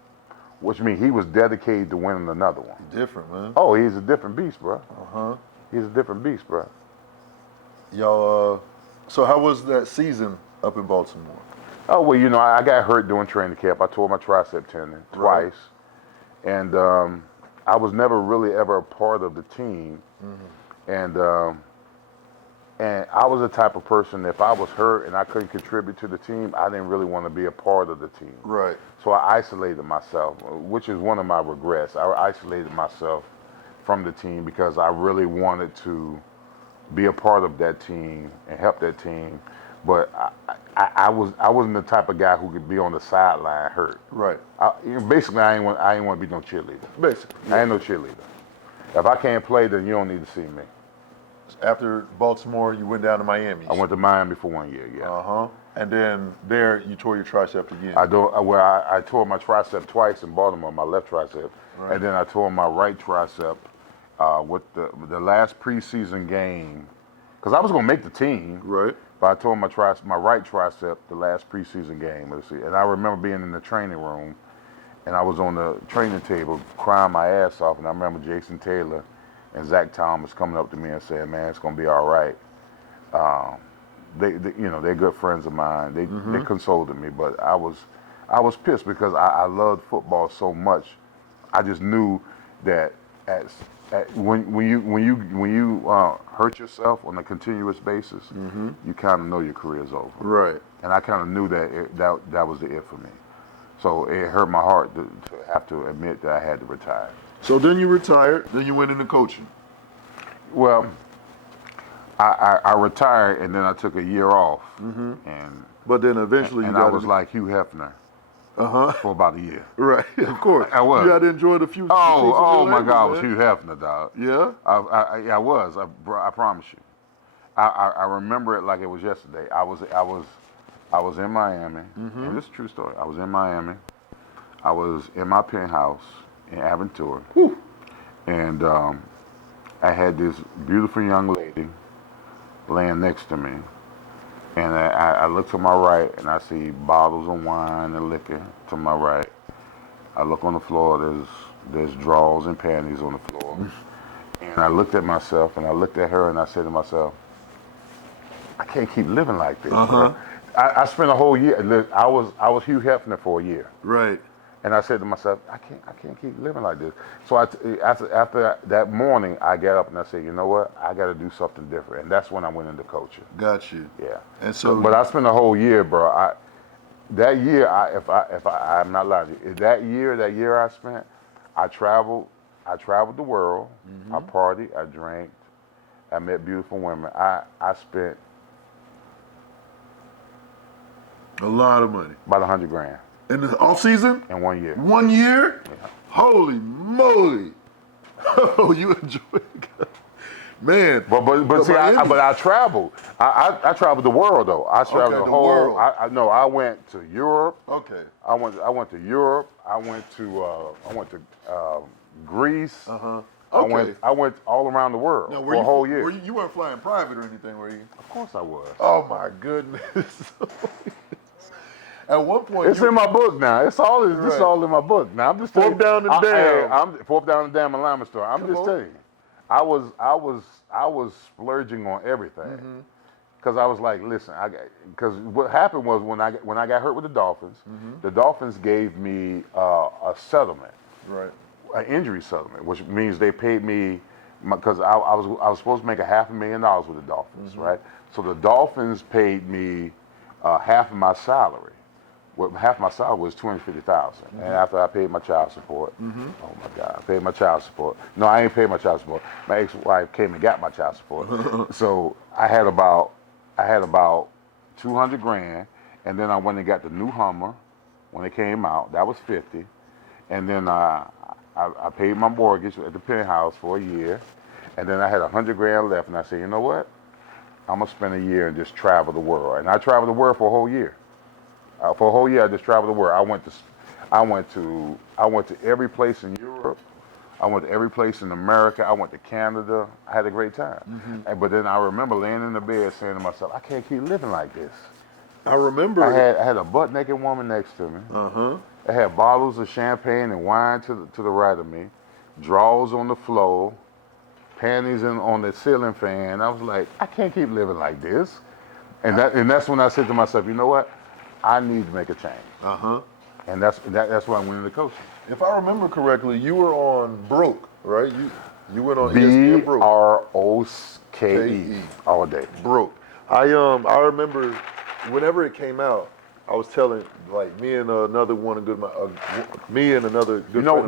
which means he was dedicated to winning another one. Different, man. Oh, he's a different beast, bro. Uh-huh. He's a different beast, bro. Y'all, so how was that season up in Baltimore? Oh, well, I got hurt during training camp. I tore my tricep tendon twice. And I was never really ever a part of the team. And I was the type of person, if I was hurt and I couldn't contribute to the team, I didn't really want to be a part of the team. Right. So I isolated myself, which is one of my regrets. I isolated myself from the team because I really wanted to be a part of that team and help that team. But I wasn't the type of guy who could be on the sideline hurt. Right. Basically, I ain't want to be no cheerleader. Basically. Yeah. I ain't no cheerleader. If I can't play, then you don't need to see me. After Baltimore, you went down to Miami. I went to Miami for 1 year, yeah. Uh-huh. And then there, you tore your tricep again. I tore my tricep twice in Baltimore, my left tricep. Right. And then I tore my right tricep with the last preseason game. Because I was going to make the team. Right. But I tore my right tricep the last preseason game. And I remember being in the training room, and I was on the training table crying my ass off. And I remember Jason Taylor and Zach Thomas coming up to me and saying, "Man, it's gonna be all right." They're good friends of mine. They consoled me, but I was pissed because I loved football so much. I just knew that when you hurt yourself on a continuous basis, you kind of know your career's over. Right. And I kind of knew that was the it for me. So it hurt my heart to have to admit that I had to retire. So then you retired. Then you went into coaching. Well, I retired and then I took a year off. But then eventually I was like Hugh Hefner. For about a year. Right, of course. I was. You had to enjoy the few. Oh my God, I was Hugh Hefner, dog. Yeah. I was. I promise you. I remember it like it was yesterday. I was in Miami. And this is a true story. I was in Miami. I was in my penthouse in Aventura. And I had this beautiful young lady laying next to me. And I look to my right, and I see bottles of wine and liquor to my right. I look on the floor, there's drawers and panties on the floor. And I looked at myself, and I looked at her, and I said to myself, I can't keep living like this. I spent a whole year, I was Hugh Hefner for a year. Right. And I said to myself, I can't keep living like this. So after that morning, I got up and I said, you know what? I got to do something different. And that's when I went into coaching. Got you. Yeah. And so, but I spent a whole year, bro. That year, I'm not lying to you. That year I spent, I traveled the world. I partied, I drank, I met beautiful women. I spent a lot of money. About 100 grand. In the off season? In 1 year. 1 year? Yeah. Holy moly! Oh, you enjoyed it. Man. But see, I traveled. I traveled the world though. I traveled the whole world. I went to Europe. Okay. I went to Europe. I went to Greece. Okay. I went all around the world for a whole year. You weren't flying private or anything, were you? Of course I was. Oh my goodness. At one point, it's in my book now. This is all in my book now. I'm just telling you. Down and Dam. I'm Fourth Down and Dam alignment store. I'm just telling you. I was splurging on everything because I was like, listen, because what happened was when I got hurt with the Dolphins, the Dolphins gave me a settlement, right, an injury settlement, which means they paid me because I was supposed to make $500,000 with the Dolphins, right? So the Dolphins paid me half of my salary. Well, half my salary was $250,000, and after I paid my child support, oh my God, I paid my child support. No, I ain't paid my child support. My ex-wife came and got my child support. So I had about 200 grand, and then I went and got the new Hummer when it came out. That was 50, and then I paid my mortgage at the penthouse for a year, and then I had 100 grand left, and I said, you know what? I'm gonna spend a year and just travel the world, and I traveled the world for a whole year. For a whole year, I just traveled the world. I went to every place in Europe. I went to every place in America. I went to Canada. I had a great time. But then I remember laying in the bed saying to myself, I can't keep living like this. I remember. I had a butt naked woman next to me. I had bottles of champagne and wine to the right of me, drawers on the floor, panties on the ceiling fan. I was like, I can't keep living like this. And that's when I said to myself, you know what? I need to make a change. And that's why I went into coaching. If I remember correctly, you were on Broke, right? You went on ESPN Broke. BROKE all day. Broke. I remember whenever it came out, I was telling me and another good friend of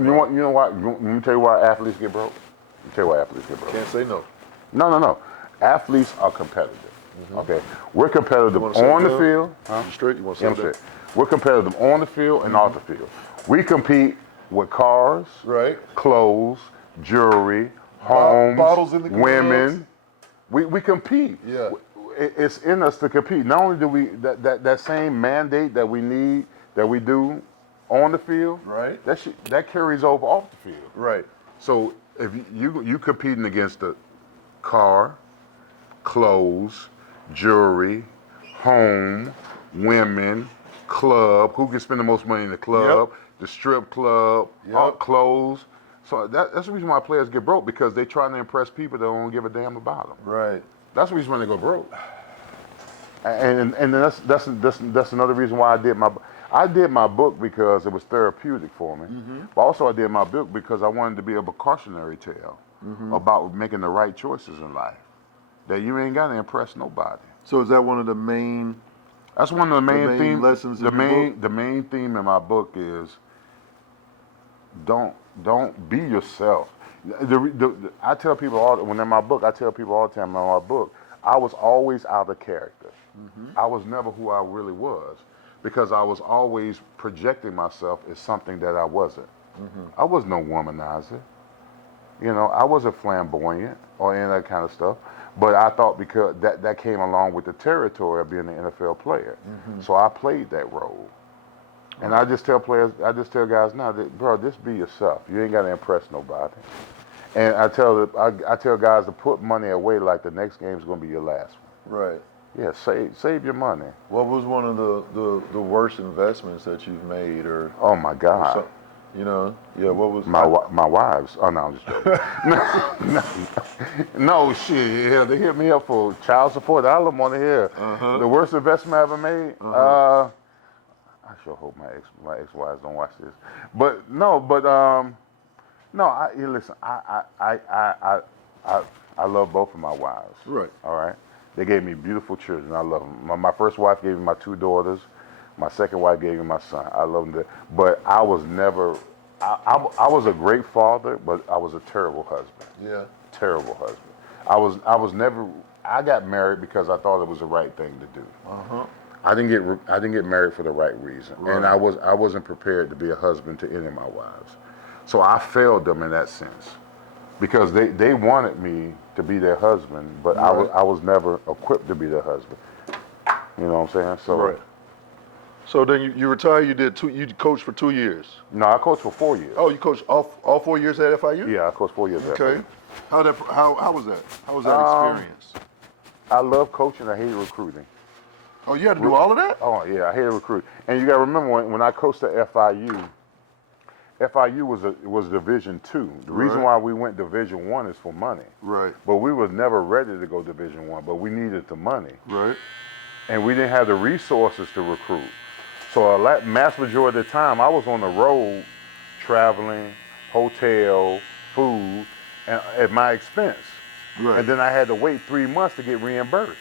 mine. You know why? Let me tell you why athletes get broke. Let me tell you why athletes get broke. Can't say no. No. Athletes are competitive. Okay, we're competitive on the field. Straight? You want to say that? We're competitive on the field and off the field. We compete with cars, right? Clothes, jewelry, homes, bottles in the women. We compete. Yeah, it's in us to compete. Not only do we that same mandate that we need that we do on the field, right? That carries over off the field, right? So if you competing against the car, clothes, jewelry, home, women, club. Who can spend the most money in the club? The strip club, clothes. So that's the reason why players get broke, because they're trying to impress people that don't give a damn about them. Right. That's the reason why they go broke. And that's another reason why I did my book because it was therapeutic for me. But also I did my book because I wanted to be a cautionary tale about making the right choices in life. That you ain't got to impress nobody. So is that one of the main? That's one of the main themes. Lessons. The main theme in my book is don't be yourself. I tell people when in my book, I tell people all the time in my book, I was always out of character. I was never who I really was because I was always projecting myself as something that I wasn't. I was no womanizer. I wasn't flamboyant or any of that kind of stuff. But I thought because that came along with the territory of being an NFL player. So I played that role. And I just tell guys now that, bro, just be yourself. You ain't got to impress nobody. And I tell guys to put money away like the next game is going to be your last one. Right. Yeah, save your money. What was one of the worst investments that you've made, or? Oh my God. What was my wives? Oh no, I'm just joking. no shit. Yeah, they hit me up for child support. I don't want to hear. The worst investment I ever made. I sure hope my ex-wives don't watch this. But listen. I love both of my wives. Right. All right. They gave me beautiful children. I love them. My first wife gave me my 2 daughters. My second wife gave me my son. I love them. But I was never. I was a great father, but I was a terrible husband. Yeah. Terrible husband. I was never. I got married because I thought it was the right thing to do. I didn't get married for the right reason, and I wasn't prepared to be a husband to any of my wives. So I failed them in that sense, because they wanted me to be their husband, but I was never equipped to be their husband. You know what I'm saying? So. Right. So then you retired. You coached for 2 years. No, I coached for 4 years. Oh, you coached all 4 years at FIU? Yeah, I coached 4 years. At Okay. FIU. How was that? How was that experience? I love coaching. I hated recruiting. Oh, you had to do all of that? Oh yeah, I hated recruiting. And you got to remember when I coached at FIU. FIU was Division II. The reason why we went Division I is for money. Right. But we was never ready to go Division I. But we needed the money. Right. And we didn't have the resources to recruit. So a mass majority of the time, I was on the road, traveling, hotel, food, and at my expense. Right. And then I had to wait 3 months to get reimbursed.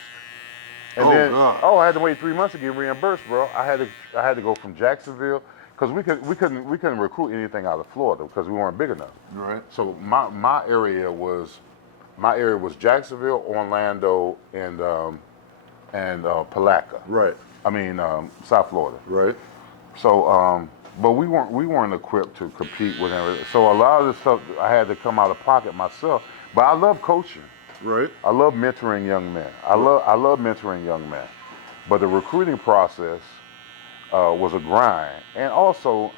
And God. I had to wait 3 months to get reimbursed, bro. I had to go from Jacksonville because we couldn't recruit anything out of Florida because we weren't big enough. Right. So my area was Jacksonville, Orlando, and Palatka. Right. I mean, South Florida. Right. So, but we weren't equipped to compete with everything. So a lot of the stuff I had to come out of pocket myself. But I love coaching. Right. I love mentoring young men. I love mentoring young men. But the recruiting process was a grind. And also,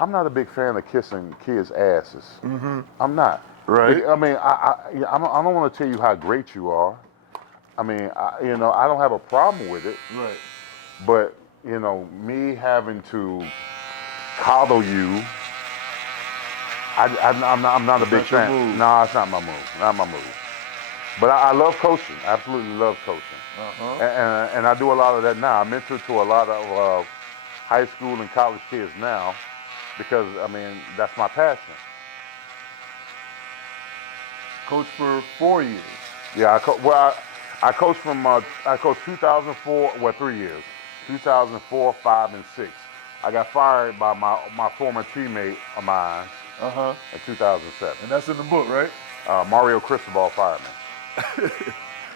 I'm not a big fan of kissing kids' asses. Mm-hmm. I'm not. Right. I mean, I don't want to tell you how great you are. I mean, I don't have a problem with it. Right. But, me having to coddle you, I'm not a big fan. Move. No, it's not my move. Not my move. But I love coaching. I absolutely love coaching. Uh-huh. And I do a lot of that now. I mentor to a lot of high school and college kids now because, I mean, that's my passion. Coached for 4 years. Yeah, I coached from, I coached 2004, 3 years. 2004, 5, and 6. I got fired by my former teammate of mine in 2007. And that's in the book, right? Mario Cristobal fired me.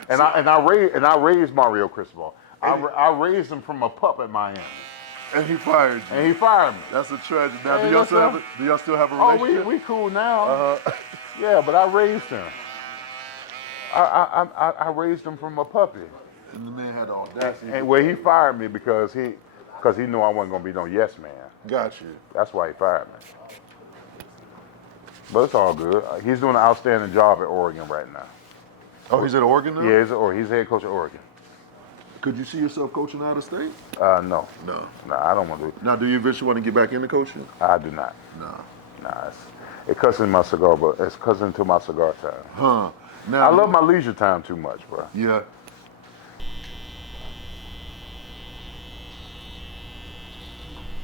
and I raised Mario Cristobal. I raised him from a pup at Miami. And he fired you. And he fired me. That's a tragedy. Now, Hey, do y'all still have a relationship? Oh, we cool now. Yeah, but I raised him. I raised him from a puppy. And the man had the audacity. And he fired me because he knew I wasn't gonna be no yes man. Got you. That's why he fired me. But it's all good. He's doing an outstanding job at Oregon right now. Oh, he's at Oregon now? Yeah, he's head coach at Oregon. Could you see yourself coaching out of state? No. No. No, I don't want to. Now, do you eventually want to get back into coaching? I do not. No. Nah, it cuts in my cigar, but it's cuts into my cigar time. Huh. Now, I love my leisure time too much, bro. Yeah.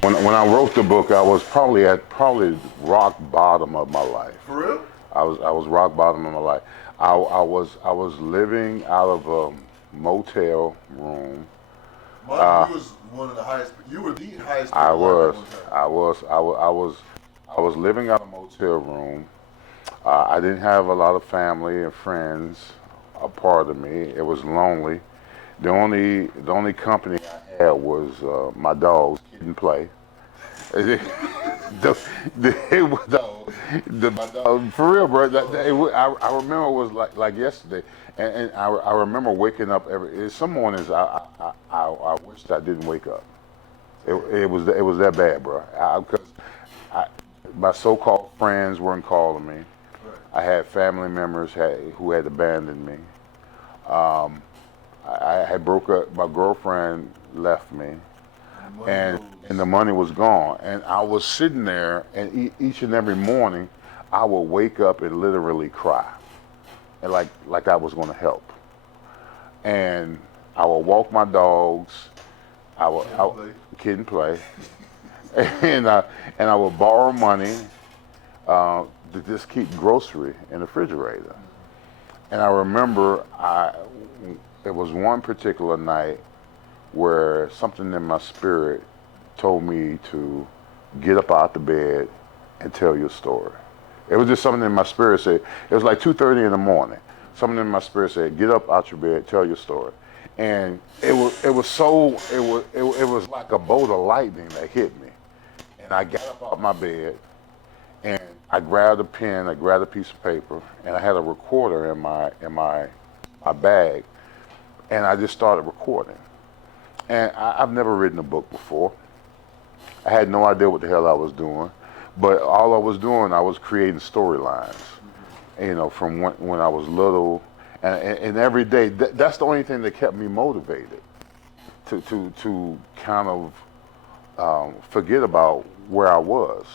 When I wrote the book, I was probably at rock bottom of my life. For real? I was rock bottom of my life. I was living out of a motel room. You was one of the highest. You were the highest. I was living out of a motel room. I didn't have a lot of family and friends a part of me. It was lonely. The only company I had was my dogs, Kid and Play. For real, bro. I remember it was like yesterday, and I remember waking up some mornings. I wished I didn't wake up. It was that bad, bro. Because my so-called friends weren't calling me. I had family members who had abandoned me. I had broke up. My girlfriend left me, and the money was gone. And I was sitting there, and each and every morning, I would wake up and literally cry, and like I was going to help. And I would walk my dogs. I would Kid and Play, and I would borrow money to just keep grocery in the refrigerator. And I remember it was one particular night where something in my spirit told me to get up out the bed and tell your story. It was just something in my spirit said. It was like 2:30 in the morning. Something in my spirit said, "Get up out your bed, tell your story." And it was like a bolt of lightning that hit me. And I got up out my bed And I grabbed a pen, I grabbed a piece of paper, and I had a recorder in my bag, and I just started recording. And I've never written a book before. I had no idea what the hell I was doing, but all I was doing, I was creating storylines, you know, from when I was little, and every day. That's the only thing that kept me motivated to kind of forget about where I was.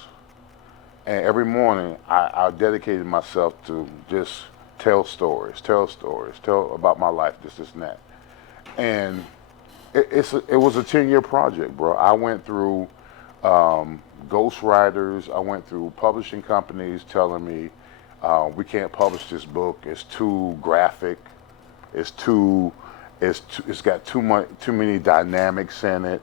And every morning, I dedicated myself to just tell stories, tell about my life, this and that. And it was a 10-year project, bro. I went through ghostwriters. I went through publishing companies telling me, we can't publish this book. It's too graphic. It's got too many dynamics in it.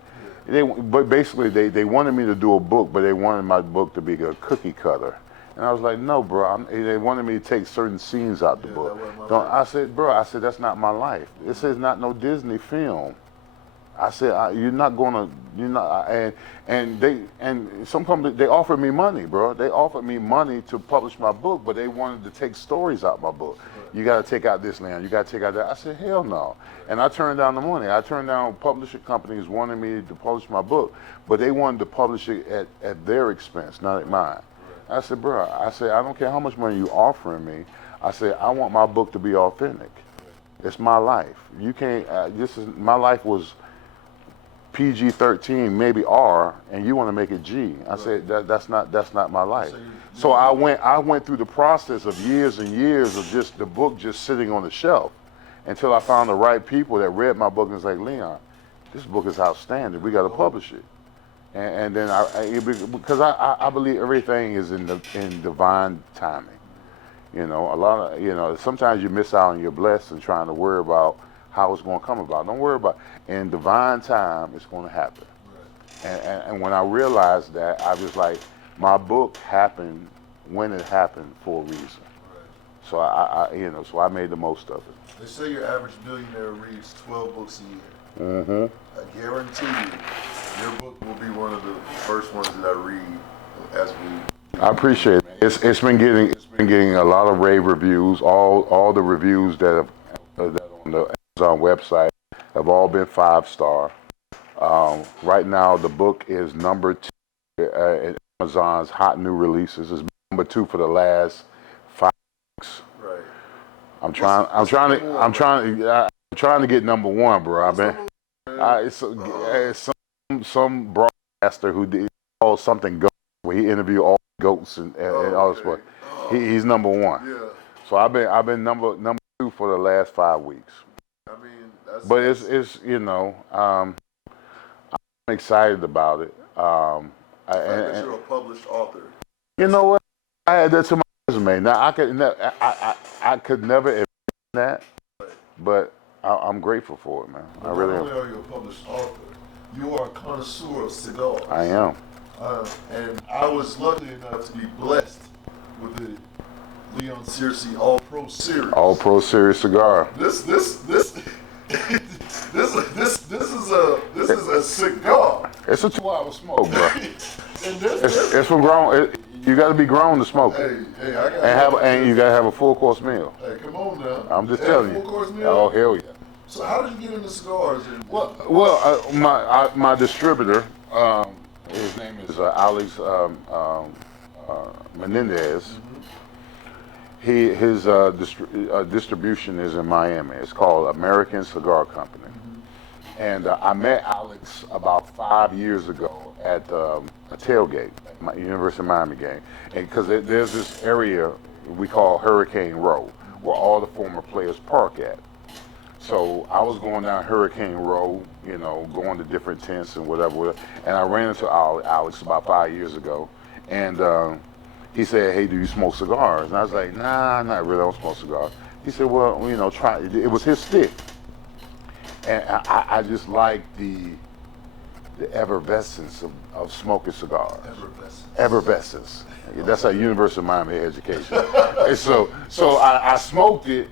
But basically, they wanted me to do a book, but they wanted my book to be a cookie cutter. And I was like, no, bro. They wanted me to take certain scenes out the book. I said, bro, that's not my life. This is not no Disney film. I said, you're not gonna, and some company, they offered me money, bro. They offered me money to publish my book, but they wanted to take stories out my book. You gotta take out this land, you gotta take out that. I said, hell no. And I turned down the money. I turned down publishing companies wanting me to publish my book, but they wanted to publish it at their expense, not at mine. I said, bro, I don't care how much money you offering me. I said, I want my book to be authentic. It's my life. You can't, my life was PG-13, maybe R, and you want to make it G. I said that's not my life. So I went through the process of years and years of just the book just sitting on the shelf until I found the right people that read my book and was like, Leon, this book is outstanding. We got to publish it. And then because I believe everything is in divine timing. You know, sometimes you miss out on your blessing trying to worry about how it's going to come about. Don't worry about it. In divine time, it's going to happen. Right. And when I realized that, I was like, my book happened when it happened for a reason. Right. So I made the most of it. They say your average millionaire reads 12 books a year. Mm-hmm. I guarantee you, your book will be one of the first ones that I read as we. I appreciate it. It's been getting a lot of rave reviews. All the reviews that on the Amazon website have all been 5-star. Right now, the book is number 2 in Amazon's hot new releases. It's number 2 for the last 5 weeks. Right. I'm trying to get number 1, bro. It's some broadcaster who did called something goat, where he interviewed all goats and all this stuff. He's number 1. Yeah. So I've been number 2 for the last 5 weeks. But it's I'm excited about it. That you're a published author. You know what? I had that to my resume. Now I could never admit that, but I'm grateful for it, man. But I really am. Not only are you a published author, you are a connoisseur of cigars. I am. And I was lucky enough to be blessed with the Leon Searcy All Pro Series. All Pro Series cigar. This is a cigar. It's a 2-hour smoke, bro. It's from grown. You got to be grown to smoke it. And you got to have a full course meal. Hey, come on now. I'm just telling you. Full course meal? Oh, hell yeah. So how did you get into cigars? My distributor, his name is Alex Menendez. Mm-hmm. His distribution is in Miami. It's called American Cigar Company. Mm-hmm. And I met Alex about 5 years ago at a tailgate at my University of Miami game. And because there's this area we call Hurricane Row, where all the former players park at. So I was going down Hurricane Row, going to different tents and whatever. And I ran into Alex about 5 years ago. And he said, hey, do you smoke cigars? And I was like, nah, not really, I don't smoke cigars. He said, well, try it. It was his stick. And I just like the effervescence of smoking cigars. Effervescence. That's our University of Miami education. And so I smoked it,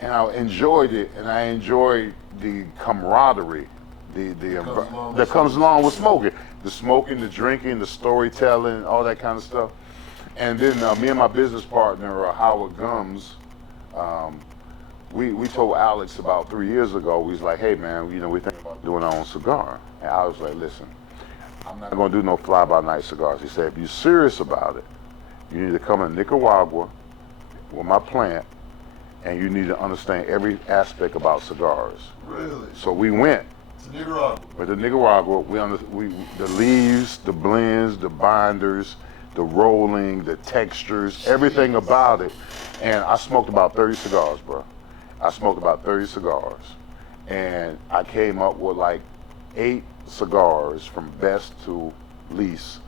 and I enjoyed it, and I enjoyed the camaraderie that comes along with smoking. The smoking, the drinking, the storytelling, all that kind of stuff. And then me and my business partner, Howard Gums, we told Alex about 3 years ago, we was like, hey man, you know, we think about doing our own cigar. And I was like, listen, I'm not gonna do no fly-by-night cigars. He said, if you're serious about it, you need to come to Nicaragua with my plant, and you need to understand every aspect about cigars. Really? So we went. To Nicaragua? With the Nicaragua, the leaves, the blends, the binders, the rolling, the textures, everything about it. And I smoked about 30 cigars, bro. I smoked about 30 cigars. And I came up with like 8 cigars from best to least.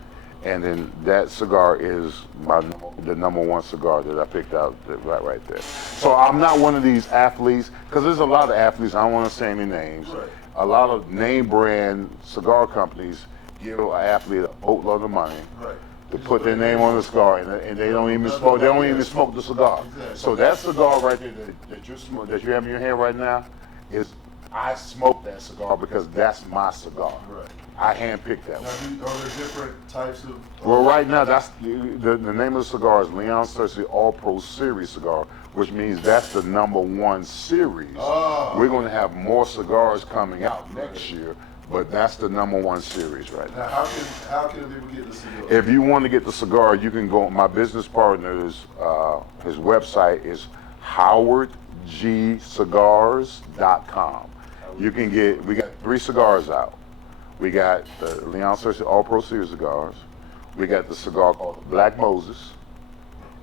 And then that cigar is the #1 cigar that I picked out right there. So I'm not one of these athletes, because there's a lot of athletes, I don't want to say any names. Right. A lot of name brand cigar companies give an athlete a boatload of money. Right. To put their name on the cigar, and they don't even smoke. They don't even smoke the cigar. Exactly. So that cigar right there that you have in your hand right now is, I smoke that cigar because that's my cigar. Right. I handpicked that Now, one. are there different types of? Well, right now that's the name of the cigar is Leon Searcy All Pro Series cigar, which means that's the #1 series. Oh. We're going to have more cigars coming out next year, but that's the #1 series right now. Now, how can people get the cigar? If you want to get the cigar, you can go. My business partner's his website is howardgcigars.com. You can get. We got 3 cigars out. We got the Leon Searcy All Pro Series cigars. We got the cigar called the Black Moses,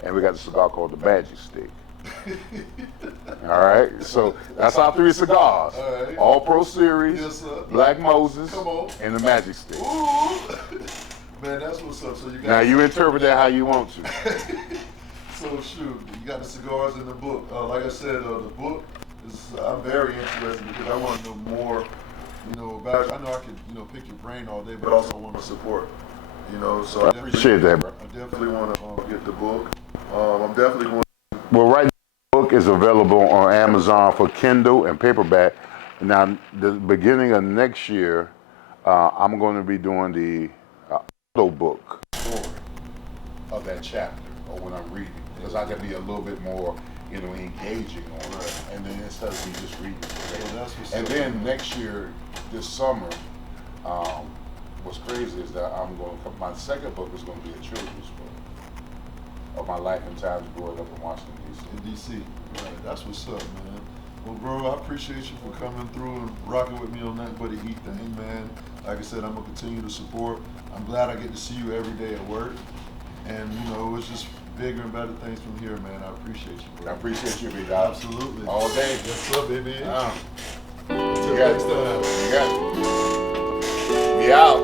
and we got the cigar called the Magic Stick. All right, so that's our 3 cigars. All right. All Pro Series, Yes, sir. Black Moses, Come on. and the Magic Stick. Ooh. Man, that's what's up. So you got. Now you interpret that how you want to. So shoot, you got the cigars in the book. Like I said, the book is. I'm very interested because I want to know more. You know, about. I know I could, you know, pick your brain all day, but also want to support. You know, so I appreciate that, bro. I definitely want to get the book. I'm definitely going. Well, right now, the book is available on Amazon for Kindle and paperback. Now, the beginning of next year, I'm going to be doing the audio book of that chapter, or when I'm reading, because I can be a little bit more, you know, engaging on it, and then instead of me just reading. And then next year, this summer, what's crazy is that my second book is going to be a children's book of my life and times growing up in Washington, D.C. In D.C. Right, that's what's up, man. Well, bro, I appreciate you for coming through and rocking with me on Nothing But a Heat thing, man. Like I said, I'm gonna continue to support. I'm glad I get to see you every day at work, and you know, it's just bigger and better things from here, man. I appreciate you, bro. I appreciate you, big dog. Absolutely. All day. What's up, baby? Until Until next time. We out.